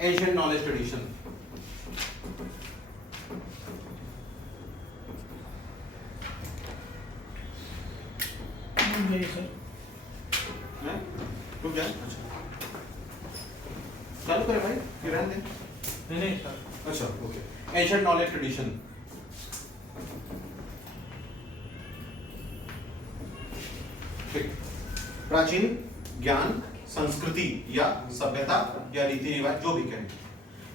Ancient knowledge tradition. रुक जाए, अच्छा चालू करें भाई, ये रहने दें। नहीं सर। अच्छा ओके, एंशिएंट नॉलेज ट्रेडिशन। ठीक, प्राचीन ज्ञान, संस्कृति या सभ्यता या रीति रिवाज, जो भी कहें।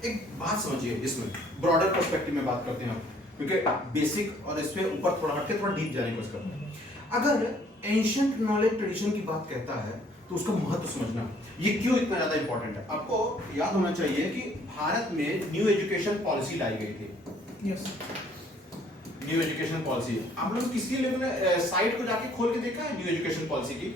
एक बात समझिए, इसमें ब्रॉडर पर्सपेक्टिव में बात करते हैं क्योंकि बेसिक और इस पे ऊपर थोड़ा हटके थोड़ा डीप जाने की कोशिश करते हैं। अगर एंशिएंट नॉलेज ट्रेडिशन की बात कहता है तो उसका महत्व समझना, ये क्यों इतना ज्यादा इंपॉर्टेंट है। आपको याद होना चाहिए कि भारत में न्यू एजुकेशन पॉलिसी लाई गई थी। यस। न्यू एजुकेशन पॉलिसी, आप लोग किसी लेवल में साइट को जाके खोल के देखा है न्यू एजुकेशन पॉलिसी की?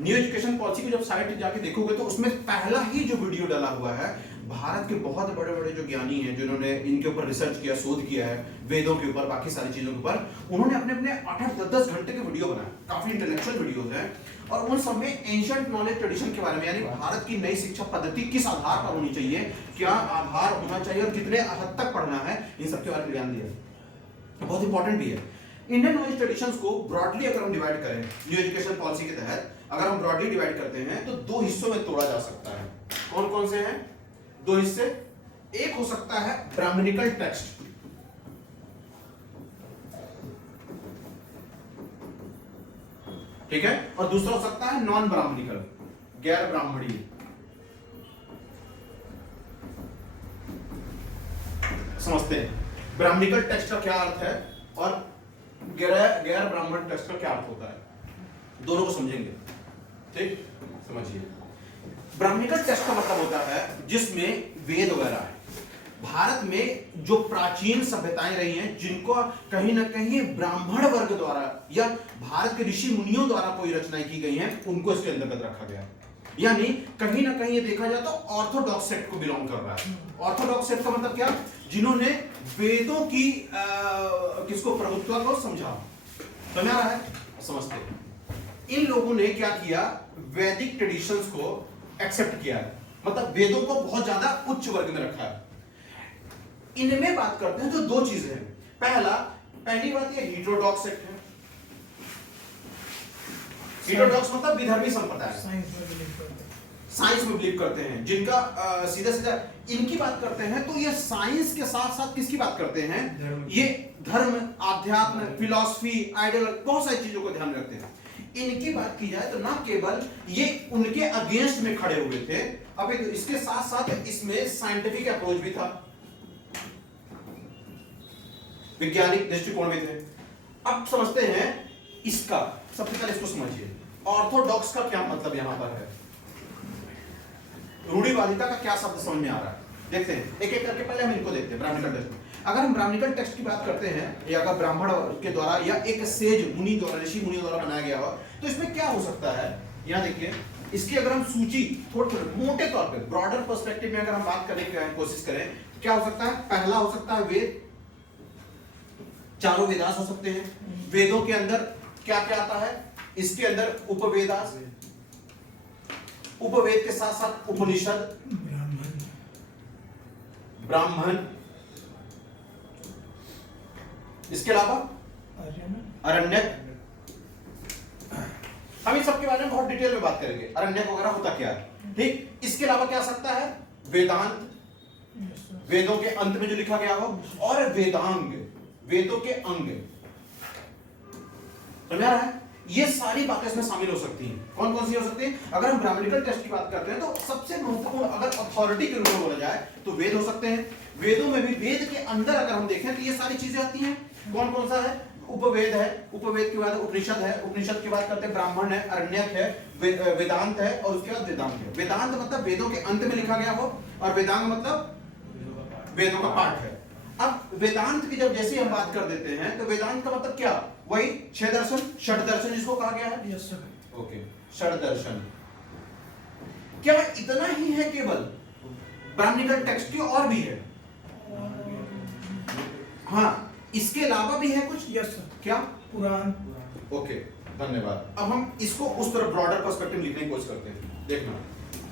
न्यू एजुकेशन पॉलिसी को जब साइट जाके देखोगे तो उसमें पहला ही जो वीडियो डाला हुआ है, भारत के बहुत बड़े बड़े जो ज्ञानी हैं जिन्होंने इनके ऊपर रिसर्च किया, शोध किया है, वेदों के ऊपर, बाकी सारी चीजों के ऊपर, उन्होंने अपने अपने 8-10 घंटे के वीडियो बनाए, काफी इंटेलेक्चुअल वीडियोस हैं। और उन सब में एंशिएंट नॉलेज ट्रेडिशन के बारे में, यानी भारत की नई शिक्षा पद्धति किस आधार पर होनी चाहिए, क्या आधार होना चाहिए और कितने हद तक पढ़ना है, इन सब के बारे में ज्ञान दिया। बहुत इंपॉर्टेंट भी है। इंडियन नॉलेज ट्रेडिशंस को ब्रॉडली अगर हम डिवाइड करें न्यू एजुकेशन पॉलिसी के तहत, अगर हम ब्रॉडली डिवाइड करते हैं तो 2 हिस्सों में तोड़ा जा सकता है। कौन कौन से हैं 2 हिस्से? एक हो सकता है ब्राह्मणिकल टेक्स्ट, ठीक है, और दूसरा हो सकता है नॉन ब्राह्मणिकल, गैर ब्राह्मणीय। समझते हैं ब्राह्मणिकल टेक्स्ट का क्या अर्थ है और गैर ब्राह्मण टेक्स्ट का क्या अर्थ होता है, दोनों को समझेंगे। ठीक, समझिए। ब्राह्मणिकल टेक्स्ट का मतलब होता है जिसमें वेद वगैरह है। भारत में जो प्राचीन सभ्यताएं रही हैं, जिनको कहीं ना कहीं ब्राह्मण वर्ग द्वारा या भारत के ऋषि मुनियों द्वारा कोई रचनाएं की गई हैं, उनको इसके अंतर्गत रखा गया। यानी कहीं ना कहीं ये देखा जाए तो ऑर्थोडॉक्स सेक्ट को बिलोंग कर रहा है। ऑर्थोडॉक्स सेक्ट का मतलब क्या? जिन्होंने वेदों की किसको, प्रभुत्व को समझा। समझ आ रहा है? समझते हैं। इन लोगों ने क्या किया, वैदिक ट्रेडिशंस को एक्सेप्ट किया है, मतलब वेदों को बहुत ज्यादा उच्च वर्ग में रखा है। इनमें बात करते हैं तो 2 चीजें हैं। पहली बात ये हेटेरोडॉक्स सेक्ट है। हेटेरोडॉक्स मतलब विधर्मी संप्रदाय, साइंस में बिलीव करते हैं, जिनका सीधा सीधा इनकी बात करते हैं तो ये साइंस के साथ साथ किसकी बात करते हैं, ये धर्म, आध्यात्म, फिलॉसफी, आइडियोलॉजी, बहुत सारी चीजों को ध्यान में रखते हैं। इनकी बात की जाए तो ना केवल ये उनके अगेंस्ट में खड़े हुए थे, अब इसके साथ साथ इसमें साइंटिफिक अप्रोच भी था, वैज्ञानिक दृष्टिकोण भी थे। अब समझते हैं इसका, सबसे पहले इसको समझिए, ऑर्थोडॉक्स का क्या मतलब यहां पर है, रूढ़िवादिता का क्या शब्द समझ में आ रहा है, देखते हैं एक एक करके। पहले हम इनको देखते हैं ब्राह्मणिकल टेक्स्ट। अगर हम ब्राह्मणिकल टेक्स्ट की बात करते हैं, या अगर ब्राह्मण के द्वारा या एक सेज मुनि द्वारा, ऋषि मुनि द्वारा बनाया गया हो, तो इसमें क्या हो सकता है, यहां देखिए। इसकी अगर हम सूची थोड़े मोटे तौर पे ब्रॉडर पर्सपेक्टिव में अगर हम बात करने की कोशिश करें तो क्या हो सकता है? पहला हो सकता है वेद, चारों वेदास हो सकते हैं। वेदों के अंदर क्या क्या आता है? इसके अंदर उपवेदास, उपवेद के साथ साथ उपनिषद, ब्राह्मण, इसके अलावा अरण्यक। हम इन सबके बारे में बहुत डिटेल में बात करेंगे, अरण्यक वगैरह होता क्या है, ठीक। इसके अलावा क्या सकता है? वेदांत, वेदों के अंत में जो लिखा गया हो, और वेदांग, वेदों के अंग। समझ आ रहा है? ये सारी बातें इसमें शामिल हो सकती हैं। कौन कौन सी हो सकती हैं? अगर हम ब्राह्मणिकल टेक्स्ट की बात करते हैं तो सबसे महत्वपूर्ण अगर अथॉरिटी के रूप में बोला जाए तो वेद हो सकते हैं। वेदों में भी, वेद के अंदर अगर हम देखें तो ये सारी चीजें आती हैं। कौन कौन सा है? उपवेद है, उपवेद के बाद उपनिषद है, उपनिषद की बात करते हैं ब्राह्मण है, अरण्यक है, वेदांत है, और उसके बाद वेदांत है। वेदांत मतलब वेदों के अंत में लिखा गया हो, और वेदांग मतलब वेदों का पाठ है। अब वेदांत की जब जैसे हम बात कर देते हैं तो वेदांत का मतलब क्या? वही 6 दर्शन, षड दर्शन जिसको कहा गया है। Yes sir. ओके, षड दर्शन। क्या इतना ही है केवल ब्राह्मणिकल टेक्स्ट की? और भी है, हाँ, इसके अलावा भी है कुछ। Yes sir. क्या? पुराण। ओके, धन्यवाद। अब हम इसको उस तरह ब्रॉडर पर्सपेक्टिव लिखने की कोशिश करते हैं। देखना,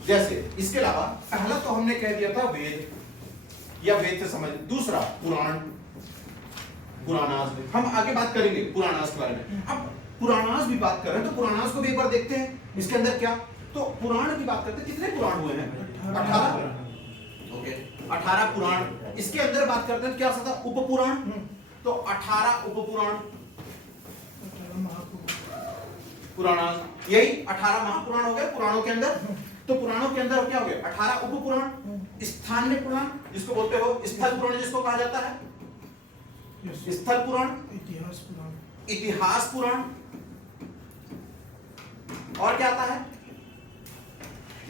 जैसे इसके अलावा पहला तो हमने कह दिया था वेद या वेद से समझ, दूसरा पुराण, पुराणास। हम आगे बात करेंगे पुराणास के बारे में। अब पुराणास भी बात कर रहे हैं तो पुराणास को भी एक बार देखते हैं इसके अंदर क्या। तो पुराण की बात करते हैं, कितने पुराण हुए हैं? 18। ओके, 18 पुराण। इसके अंदर बात करते हैं क्या था? उपपुराण। तो 18 उपपुराण, पुराणास, यही 18 महापुराण हो गए पुराणों के अंदर। तो पुराणों के अंदर क्या हो गया? 18 उपपुराण। स्थानीय पुराण जिसको बोलते हो, स्थल पुराण जिसको कहा जाता है, स्थल पुराण, इतिहास पुराण, इतिहास पुराण, और क्या आता है?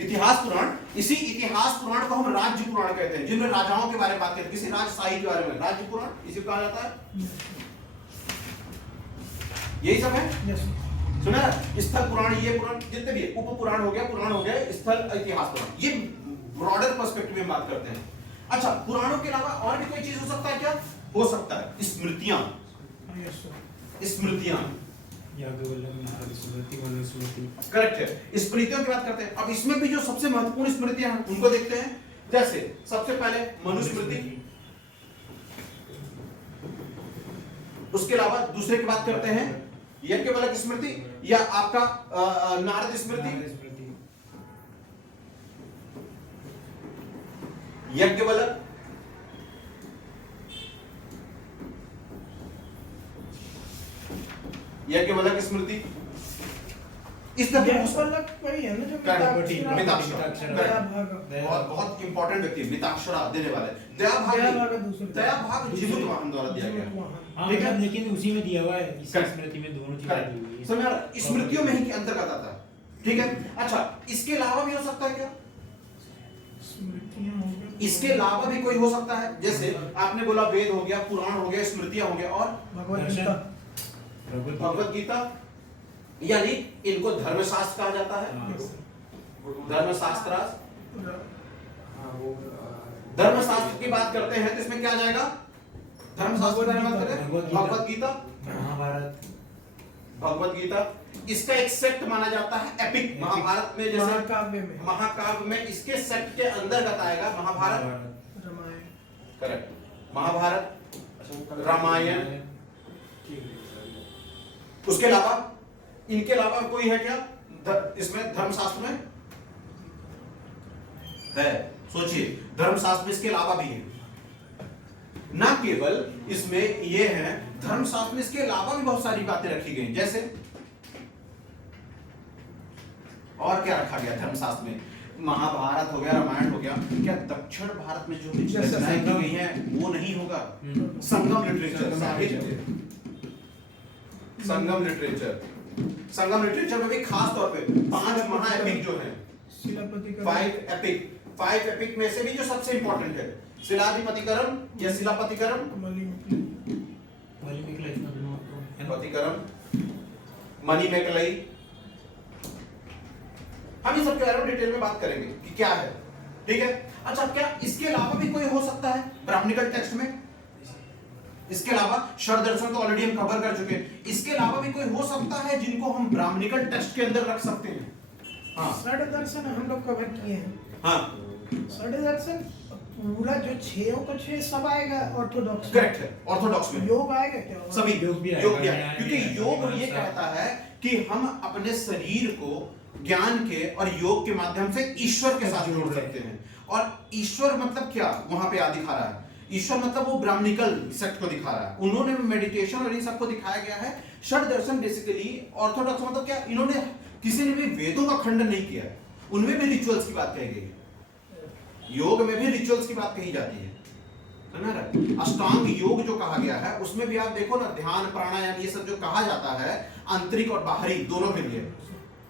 इतिहास पुराण। इसी इतिहास पुराण को हम राज्य पुराण कहते हैं, जिनमें राजाओं के बारे में बात करते हैं, किसी राजशाही के बारे में राज्य पुराण इसे कहा जाता है। यही सब है, सुना? स्थल पुराण, ये पुराण जितने भी उप पुराण हो गया, पुराण हो गया, स्थल, इतिहास पुराण, ये ब्रॉडर पर्सपेक्टिव में बात करते हैं। अच्छा, पुराणों के अलावा और भी कोई चीज हो सकता है क्या? हो सकता है स्मृतियां। स्मृतियां, करेक्ट है, स्मृतियों की बात करते हैं। अब इसमें भी जो सबसे महत्वपूर्ण स्मृतियां हैं उनको देखते हैं। जैसे सबसे पहले मनुस्मृति, उसके अलावा दूसरे की बात करते हैं यज्ञवल्क्य स्मृति या आपका नारद स्मृति, यज्ञवल्क्य, यज्ञवल्क्य स्मृति। इस तरह वही है ना जो मिताक्षरा, बहुत इंपॉर्टेंट व्यक्ति है, मिताक्षरा देने वाले। दयाभाग जिहुतवाहन द्वारा दिया गया, ठीक है, लेकिन उसी में दिया हुआ है, इस स्मृति में दोनों चीजें दी हुई है। समझ आ रहा? स्मृतियों में ही अंतर्गत आता है, ठीक है। अच्छा, इसके अलावा भी हो सकता है क्या? इसके अलावा भी कोई हो सकता है, जैसे आपने बोला वेद हो गया, पुराण हो गया, स्मृतियां हो गया, और भगवत गीता, यानी इनको धर्मशास्त्र कहा जाता है। धर्मशास्त्र, धर्मशास्त्र की बात करते हैं तो इसमें क्या जाएगा? धर्मशास्त्र की बात करें, भगवत गीता, महाभारत, भगवत गीता, इसका एक सेक्ट माना जाता है एपिक। महाभारत में जैसे महाकाव्य में इसके सेक्ट के अंतर्गत आएगा महाभारत, रामायण, करेक्ट, महाभारत, रामायण। उसके अलावा, इनके अलावा कोई है क्या इसमें धर्मशास्त्र में? है, सोचिए, धर्मशास्त्र में इसके अलावा भी है, ना केवल इसमें ये है, धर्मशास्त्र में इसके अलावा भी बहुत सारी बातें रखी गई। जैसे और क्या रखा गया धर्मशास्त्र में? महाभारत हो गया, रामायण हो गया। क्या दक्षिण भारत में जो रचनाएं की गई हैं वो नहीं होगा? संगम लिटरेचर, साहित्य, संगम लिटरेचर, संगम लिटरेचर में भी खास तौर पे 5 महा एपिक जो हैं, 5 एपिक में से भी जो सबसे इंपॉर्टेंट है, शिलाधिपतिकरम या शिलापतिकरम, पतिकरम, मणिमेकलई, हम इस सब के बारे में डिटेल में बात करेंगे कि क्या है, ठीक है। अच्छा, क्या इसके अलावा भी कोई हो सकता है ब्राह्मणिकल टेक्स्ट में? इसके अलावा षड दर्शन तो ऑलरेडी हम कवर कर चुके हैं, इसके अलावा भी कोई हो सकता है जिनको हम ब्राह्मणिकल टेक्स्ट के अंदर रख सकते हैं? हाँ, षड दर्शन हम लोग कवर किए हैं। हाँ, षड दर्शन पूरा जो 6 को 6 सब आएगा ऑर्थोडॉक्स, करेक्ट है, ऑर्थोडॉक्स में योग आएगा क्या? सभी योग भी योग भी आएगा, आएगा, क्योंकि योग ये कहता है कि हम अपने शरीर को ज्ञान के और योग के माध्यम से ईश्वर के साथ जोड़ सकते हैं। और ईश्वर मतलब क्या वहां पे दिखा रहा है? ईश्वर मतलब वो ब्राह्मणिकल सेक्ट को दिखा रहा है, उन्होंने मेडिटेशन और इन सब को दिखाया गया है। षड दर्शन बेसिकली ऑर्थोडॉक्स मतलब क्या, इन्होंने किसी ने भी वेदों का खंडन नहीं किया, उनमें भी रिचुअल्स की बात कही गई है, योग में भी रिचुअल्स की बात कही जाती है ना। अष्टांग योग जो कहा गया है उसमें भी आप देखो ना, ध्यान, प्राणायाम, ये सब जो कहा जाता है आंतरिक और बाहरी दोनों के लिए,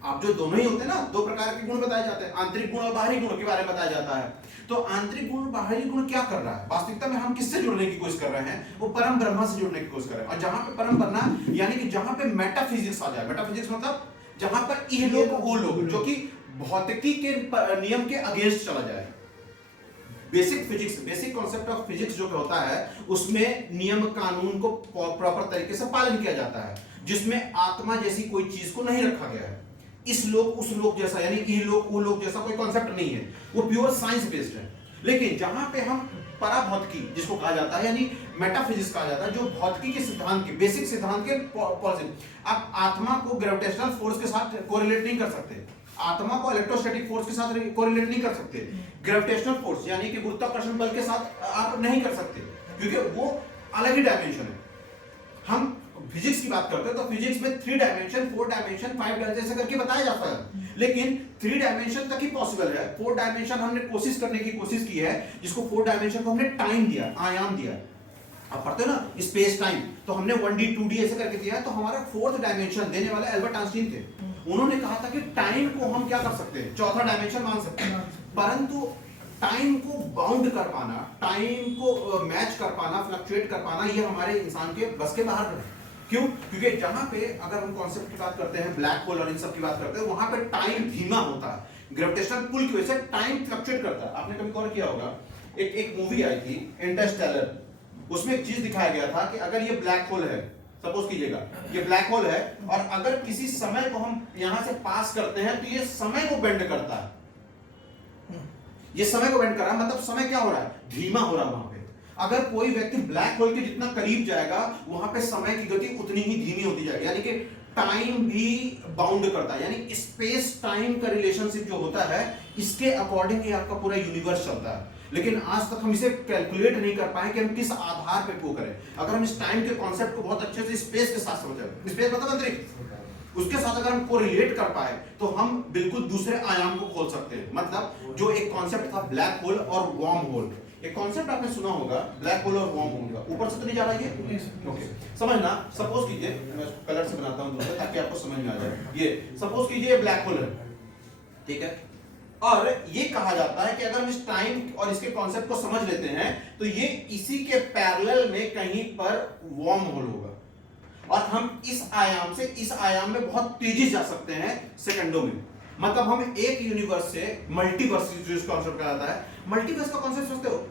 आप जो दोनों ही होते हैं ना, 2 प्रकार के गुण बताए जाते हैं, आंतरिक गुण और बाहरी गुण के बारे में बताया जाता है। तो आंतरिक गुण बाहरी गुण क्या कर रहा है? वास्तविकता में हम किससे जुड़ने की कोशिश कर रहे हैं? वो परम ब्रह्म से जुड़ने की कोशिश कर रहे हैं। और जहां पे परम ब्रह्म यानी कि जहां पे मेटाफिजिक्स आ जाए, मेटाफिजिक्स मतलब जहां पर ये लोग वो लोग जो कि भौतिकी के नियम के अगेंस्ट चला जाए। Basic physics, basic concept of physics जो होता है उसमें नियम कानून को प्रॉपर तरीके से पालन किया जाता है, जिसमें आत्मा जैसी कोई चीज को नहीं रखा गया है। इस लोक उस लोक जैसा, यानी ई लोक वो लोक जैसा कोई कॉन्सेप्ट नहीं है, वो प्योर साइंस बेस्ड है। लेकिन जहां पे हम पराभौतिकी जिसको कहा जाता है, यानी मेटाफिजिक्स कहा जाता है, जो भौतिकी के सिद्धांत के बेसिक सिद्धांत के पॉजिटिव, आप आत्मा को ग्रेविटेशनल फोर्स के साथ कोरिलेट नहीं कर सकते, आत्मा को इलेक्ट्रोस्टैटिक फोर्स के साथ कोरिलेट नहीं कर सकते, ग्रेविटेशनल फोर्स यानी कि गुरुत्वाकर्षण बल के साथ आप नहीं कर सकते, क्योंकि वो अलग ही डायमेंशन है। हम फिजिक्स की बात करते हैं तो फिजिक्स में 3 डायमेंशन 4 डायमेंशन 5 डायमेंशन करके बताया जाता है, लेकिन 3 डायमेंशन तक ही पॉसिबल है। 4 डायमेंशन हमने कोशिश करने की कोशिश की है, जिसको 4 डायमेंशन को हमने टाइम दिया, आयाम दिया। आप पढ़ते हो ना स्पेस टाइम, तो हमने 1D 2D ऐसे करके दिया है। तो हमारा 4th डायमेंशन देने वाले एल्बर्ट आइंस्टीन थे, उन्होंने कहा था कि टाइम को हम क्या कर सकते हैं, 4था डायमेंशन मान सकते हैं, परंतु टाइम को बाउंड कर पाना, टाइम को मैच कर पाना, फ्लक्चुएट कर पाना, ये हमारे इंसान के बस के बाहर है। क्यों? क्योंकि जहां पे अगर हम कॉन्सेप्ट की बात करते हैं, ब्लैक होल और इन सब की बात करते हैं, वहां पे टाइम धीमा होता है, ग्रेविटेशनल पुल की वजह से टाइम फ्लक्चुएट करता है। आपने कभी गौर किया होगा, एक मूवी आई थी इंटरस्टेलर, उसमें एक चीज दिखाया गया था कि अगर ये ब्लैक होल है, सपोज कीजिएगा ये ब्लैक होल है, और अगर किसी समय को हम यहां से पास करते हैं तो ये समय को बेंड करता है, ये समय को बेंड कर रहा है, मतलब समय क्या हो रहा है, धीमा हो रहा है। वहां पे अगर कोई व्यक्ति ब्लैक होल के जितना करीब जाएगा, वहां पे समय की गति उतनी ही धीमी होती जाएगी, यानी कि टाइम भी बाउंड करता है, यानी स्पेस टाइम का रिलेशनशिप जो होता है, इसके अकॉर्डिंग ही आपका पूरा यूनिवर्स चलता है। लेकिन आज तक हम इसे कैलकुलेट नहीं कर पाए कि हम किस आधार पे वो करें। अगर हम इस टाइम के कॉन्सेप्ट को बहुत अच्छे से स्पेस के साथ समझें, स्पेस मतलब अंतरिक्ष, उसके साथ अगर हम कोरिलेट कर पाए तो हम बिल्कुल दूसरे आयाम को खोल सकते हैं। मतलब जो एक कॉन्सेप्ट था ब्लैक होल और वार्म होल, एक कॉन्सेप्ट आपने सुना होगा ब्लैक होल और वार्म होल का, ऊपर से तो नहीं जा रहा ये, ओके समझना। सपोज कीजिए, मैं कलर से बनाता हूं दूसरा ताकि आपको समझ में आ जाए। ये सपोज कीजिए ब्लैक होल है, ठीक है, और ये कहा जाता है कि अगर हम इस टाइम और इसके कॉन्सेप्ट को समझ लेते हैं तो ये इसी के पैरेलल में कहीं पर वार्म होल होगा, और हम इस आयाम से इस आयाम में बहुत तेजी जा सकते हैं सेकंडों में। मतलब हम एक यूनिवर्स से मल्टीवर्स जो कॉन्सेप्ट कहलाता है, मल्टीवर्स का कॉन्सेप्ट सोचते हो,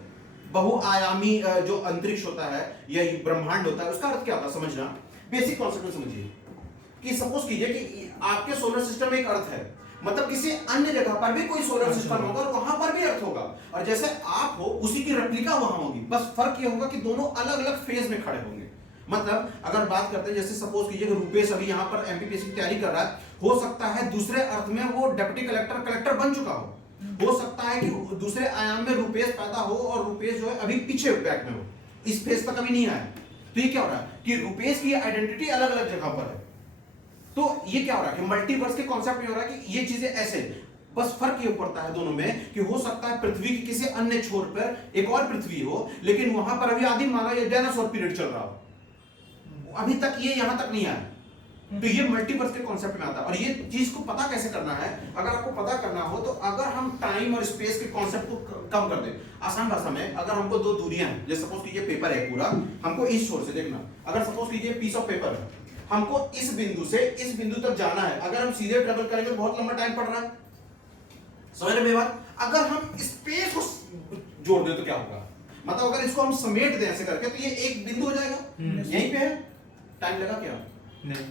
बहुआयामी जो अंतरिक्ष होता है या ब्रह्मांड होता है, उसका अर्थ क्या होता है समझना। बेसिक कॉन्सेप्ट समझिए कि सपोज कीजिए कि आपके सोलर सिस्टम में एक अर्थ है, मतलब किसी अन्य जगह पर भी कोई सोलर सिस्टम होगा और वहां पर भी अर्थ होगा, और जैसे आप हो उसी की रेप्लिका वहां होगी, बस फर्क ये होगा कि दोनों अलग अलग फेज में खड़े होंगे। मतलब अगर बात करते हैं, जैसे सपोज कीजिए कि रुपेश अभी यहाँ पर एमपीपीएससी की तैयारी कर रहा है, हो सकता है दूसरे अर्थ में वो डिप्टी कलेक्टर बन चुका हो सकता है कि दूसरे आयाम में रुपेश पैदा हो और रुपेश जो है अभी पीछे बैक में हो, इस फेज तक अभी नहीं आया। तो ये क्या हो रहा है कि रुपेश की आइडेंटिटी अलग अलग जगह पर है। तो ये क्या हो रहा है कि मल्टीवर्स के कॉन्सेप्ट में हो रहा है कि ये चीजें ऐसे, बस फर्क ये पड़ता है दोनों में कि हो सकता है पृथ्वी के किसी अन्य छोर पर एक और पृथ्वी हो, लेकिन वहां पर अभी आदिम मानव या डायनासोर पीरियड चल रहा हो, अभी तक ये यहां तक नहीं आया। तो ये मल्टीवर्स के कॉन्सेप्ट में आता है। और ये चीज को पता कैसे करना है, अगर आपको पता करना हो तो अगर हम टाइम और स्पेस के कॉन्सेप्ट को कम कर दें, आसान भाषा में, अगर हमको दो दूरियां हैं, जैसे सपोज कीजिए पेपर है पूरा, हमको इस छोर से देखना, अगर सपोज कीजिए पीस ऑफ पेपर है, हमको इस बिंदु से इस बिंदु तक जाना है, अगर हम सीधे ट्रेवल करेंगे तो बहुत लंबा टाइम पड़ रहा है, समझ रहे मेरी बात। अगर हम स्पेस को जोड़ दें तो क्या होगा, मतलब अगर इसको हम समेट दें ऐसे करके तो ये एक बिंदु हो जाएगा, यहीं पे है, टाइम लगा क्या नहीं।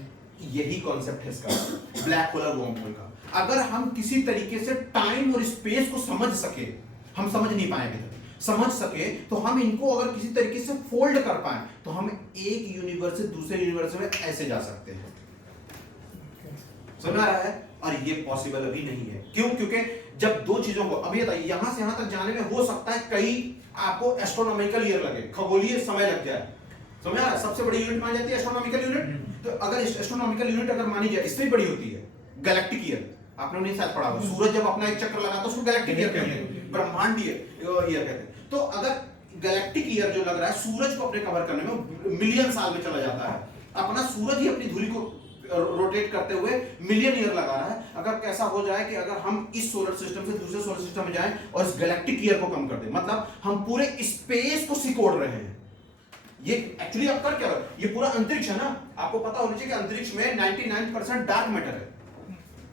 यही कॉन्सेप्ट है इसका ब्लैक होल और वार्म होल का। अगर हम किसी तरीके से टाइम और स्पेस को समझ सके, हम समझ नहीं पाएंगे, समझ सके तो हम इनको अगर किसी तरीके से फोल्ड कर पाए तो हम एक यूनिवर्स से दूसरे यूनिवर्स में ऐसे जा सकते हैं। समझ आ रहा है। और ये पॉसिबल अभी नहीं है, क्यों? क्योंकि जब दो चीजों को, अभी बताइए यहां से यहां तक जाने में हो सकता है कई आपको एस्ट्रोनॉमिकल ईयर लगे, खगोलीय समय लग जाए, समझ आ रहा है। सबसे बड़ी यूनिट मानी जाती है एस्ट्रोनॉमिकल यूनिट, तो अगर एस्ट्रोनॉमिकल यूनिट अगर मानी जाए, इससे बड़ी होती है गैलेक्टिक ईयर। आपने नहीं शायद पढ़ा होगा, सूरज जब अपना एक चक्कर लगाता है उसको गैलेक्टिक ईयर कहते हैं, ब्रह्मांडीय ईयर कहते हैं। तो अगर गैलेक्टिक ईयर जो लग रहा है सूरज को अपने कवर करने में मिलियन साल में चला जाता है, अपना सूरज ही अपनी धुरी को रोटेट करते हुए मिलियन ईयर लगा रहा है। अगर कैसा हो जाए कि अगर हम इस सोलर सिस्टम से दूसरे सोलर सिस्टम में जाएं और इस गैलेक्टिक ईयर को कम कर दें, मतलब हम पूरे स्पेस को सिकोड़ रहे हैं। ये एक्चुअली आप कर क्या रहे हो, ये पूरा अंतरिक्ष है ना, आपको पता होना चाहिए कि अंतरिक्ष में 99% डार्क मैटर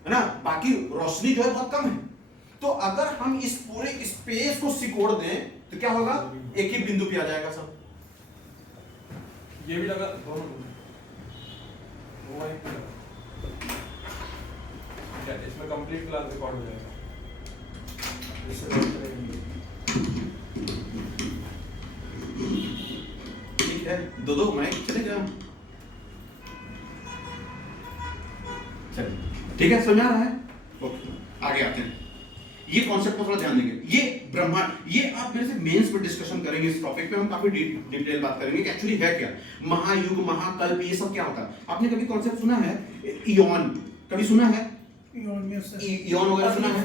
है ना, बाकी रोशनी जो है बहुत कम है। तो अगर हम इस पूरे स्पेस को सिकोड़ दें तो क्या होगा, एक ही बिंदु पे आ जाएगा सब। ये भी लगा है, इसमें कंप्लीट क्लास रिकॉर्ड हो जाएगा। ठीक है, दो माइक चलेगा। चलिए ठीक है, समझ आ रहा है? ओके, आगे आते हैं। ये कॉन्सेप्ट को थोड़ा ध्यान देंगे। ये ब्रह्मांड, ये आप मेरे से मेंस में डिस्कशन करेंगे इस टॉपिक पे, हम काफी डिटेल बात करेंगे कि एक्चुअली है क्या महायुग, महाकल्प, ये सब क्या होता है। आपने कभी कॉन्सेप्ट सुना है इयॉन? कभी सुना है इयॉन वगैरह सुना है?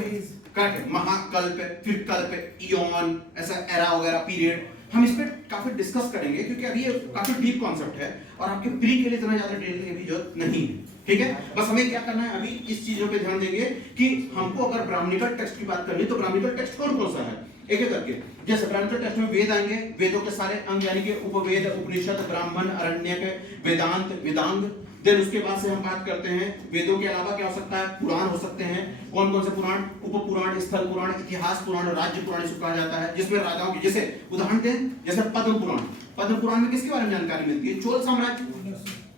करेक्ट है, महाकल्प है, फिर कल्प है, इयॉन, ऐसा एरा वगैरह पीरियड। हम इस पे काफी डिस्कस करेंगे क्योंकि अभी ये काफी डीप कॉन्सेप्ट है और आपके प्री के लिए इतना ज्यादा डिटेल की भी जरूरत नहीं है। ठीक है, बस हमें क्या करना है, अभी इस चीजों पे ध्यान देंगे कि हमको अगर ब्राह्मणिकल टेक्स्ट की बात करनी तो ब्राह्मणिकल टेक्स्ट कौन कौन सा है, एक एक करके। जैसे ब्राह्मणिकल टेक्स्ट में वेद आएंगे, वेदों के सारे अंग यानी कि उपवेद, उपनिषद, ब्राह्मण, अरण्यक, वेदांत, वेदांग। देन उसके बाद से हम बात करते हैं वेदों के अलावा क्या हो सकता है, पुराण हो सकते हैं। कौन कौन से पुराण? उप पुराण, स्थल पुराण, इतिहास पुराण, राज्य पुराण इसको कहा जाता है, जिसमें राजाओं की, जैसे उदाहरण दें, जैसे पद्म पुराण। पद्म पुराण में किसके बारे में जानकारी मिलती है? चोल साम्राज्य।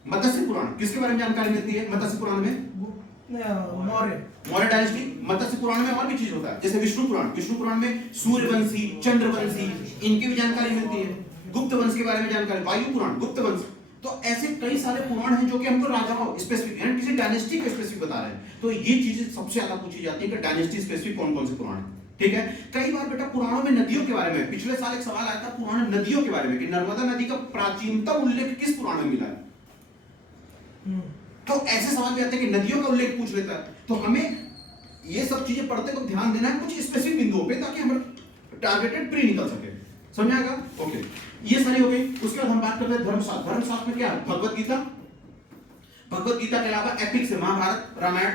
मत्स्य पुराण किसके बारे में जानकारी मिलती है? मत्स्य पुराण में मौर्य डायनेस्टी। मत्स्य पुराण में और भी चीज होता है, जैसे विष्णु पुराण। विष्णु पुराण में सूर्यवंशी, चंद्रवंशी, इनकी भी जानकारी मिलती है। गुप्त वंश के बारे में जानकारी, वायु पुराण, गुप्त वंश। तो ऐसे कई सारे पुराण हैं जो कि हमको राजाओं स्पेसिफिक यानी किसी डायनेस्टी के स्पेसिफिक बता रहे हैं। तो ये चीजें सबसे ज्यादा पूछी जाती है कि डायनेस्टी स्पेसिफिक कौन कौन से पुराण है। ठीक है, कई बार बेटा पुराणों में नदियों के बारे में, पिछले साल एक सवाल आया था पुराण नदियों के बारे में कि नर्मदा नदी का प्राचीनतम उल्लेख किस पुराण में मिला है। तो ऐसे सवाल भी आते हैं कि नदियों का उल्लेख पूछ लेता है। तो हमें ये सब चीजें पढ़ते को ध्यान देना है कुछ स्पेसिफिक बिंदुओं पे, ताकि हम टारगेटेड प्री निकल सके। समझ आएगा? ओके, ये सारी हो गई। उसके बाद हम बात करते हैं धर्मशास्त्र। धर्मशास्त्र में क्या है? भगवत गीता। भगवत गीता के अलावा एपिक्स है, महाभारत, रामायण।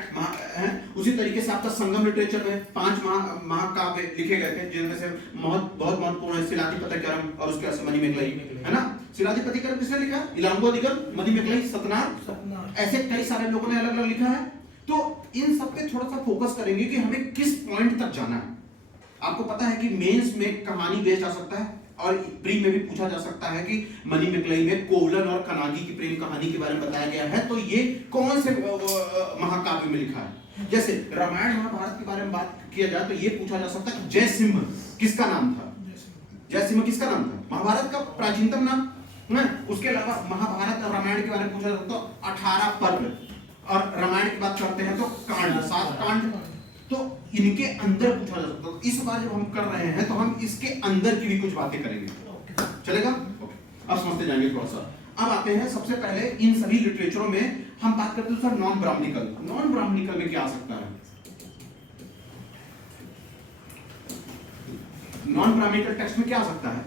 उसी तरीके से आपका संगम लिटरेचर में 5 महाकाव्य लिखे गए थे, जिनमें से बहुत महत्वपूर्ण है शिलाधिपतिकरम और उसके बाद मणिमेगलाई, है ना। शिलाधिपतिकरम किसने लिखा? इलांगोदिगर, मणिमेगलाई, सतनार, ऐसे कई सारे लोगों ने अलग अलग लिखा है। तो इन सब पे थोड़ा सा फोकस करेंगे कि हमें किस पॉइंट तक जाना है। आपको पता है कि मेंस में कहानी बेस्ड आ सकता है और प्री में भी पूछा जा सकता है कि मणिमेगलाई में कोवलन और कनागी की प्रेम कहानी के बारे में बताया गया है, तो ये कौन से महाकाव्य में लिखा है। जैसे रामायण महाभारत के बारे में बात किया जाए तो ये पूछा जा सकता है जय सिंह किसका नाम था? जय सिंह किसका नाम था? महाभारत का प्राचीनतम नाम है। उसके अलावा महाभारत और रामायण के बारे में पूछा जाता तो 18 पर्व, और रामायण की बात करते हैं तो कांड, 7 कांड। तो इनके अंदर पूछा जा सकता है। तो इस बार जब हम कर रहे हैं तो हम इसके अंदर की भी कुछ बातें करेंगे। चलेगा? अब समझते जाएंगे थोड़ा सा। अब आते हैं सबसे पहले इन सभी लिटरेचरों में हम बात करते हैं sir non Brahmanical. Non Brahmanical में क्या आ सकता है? नॉन ब्राह्मणिकल टेक्स्ट में क्या आ सकता है?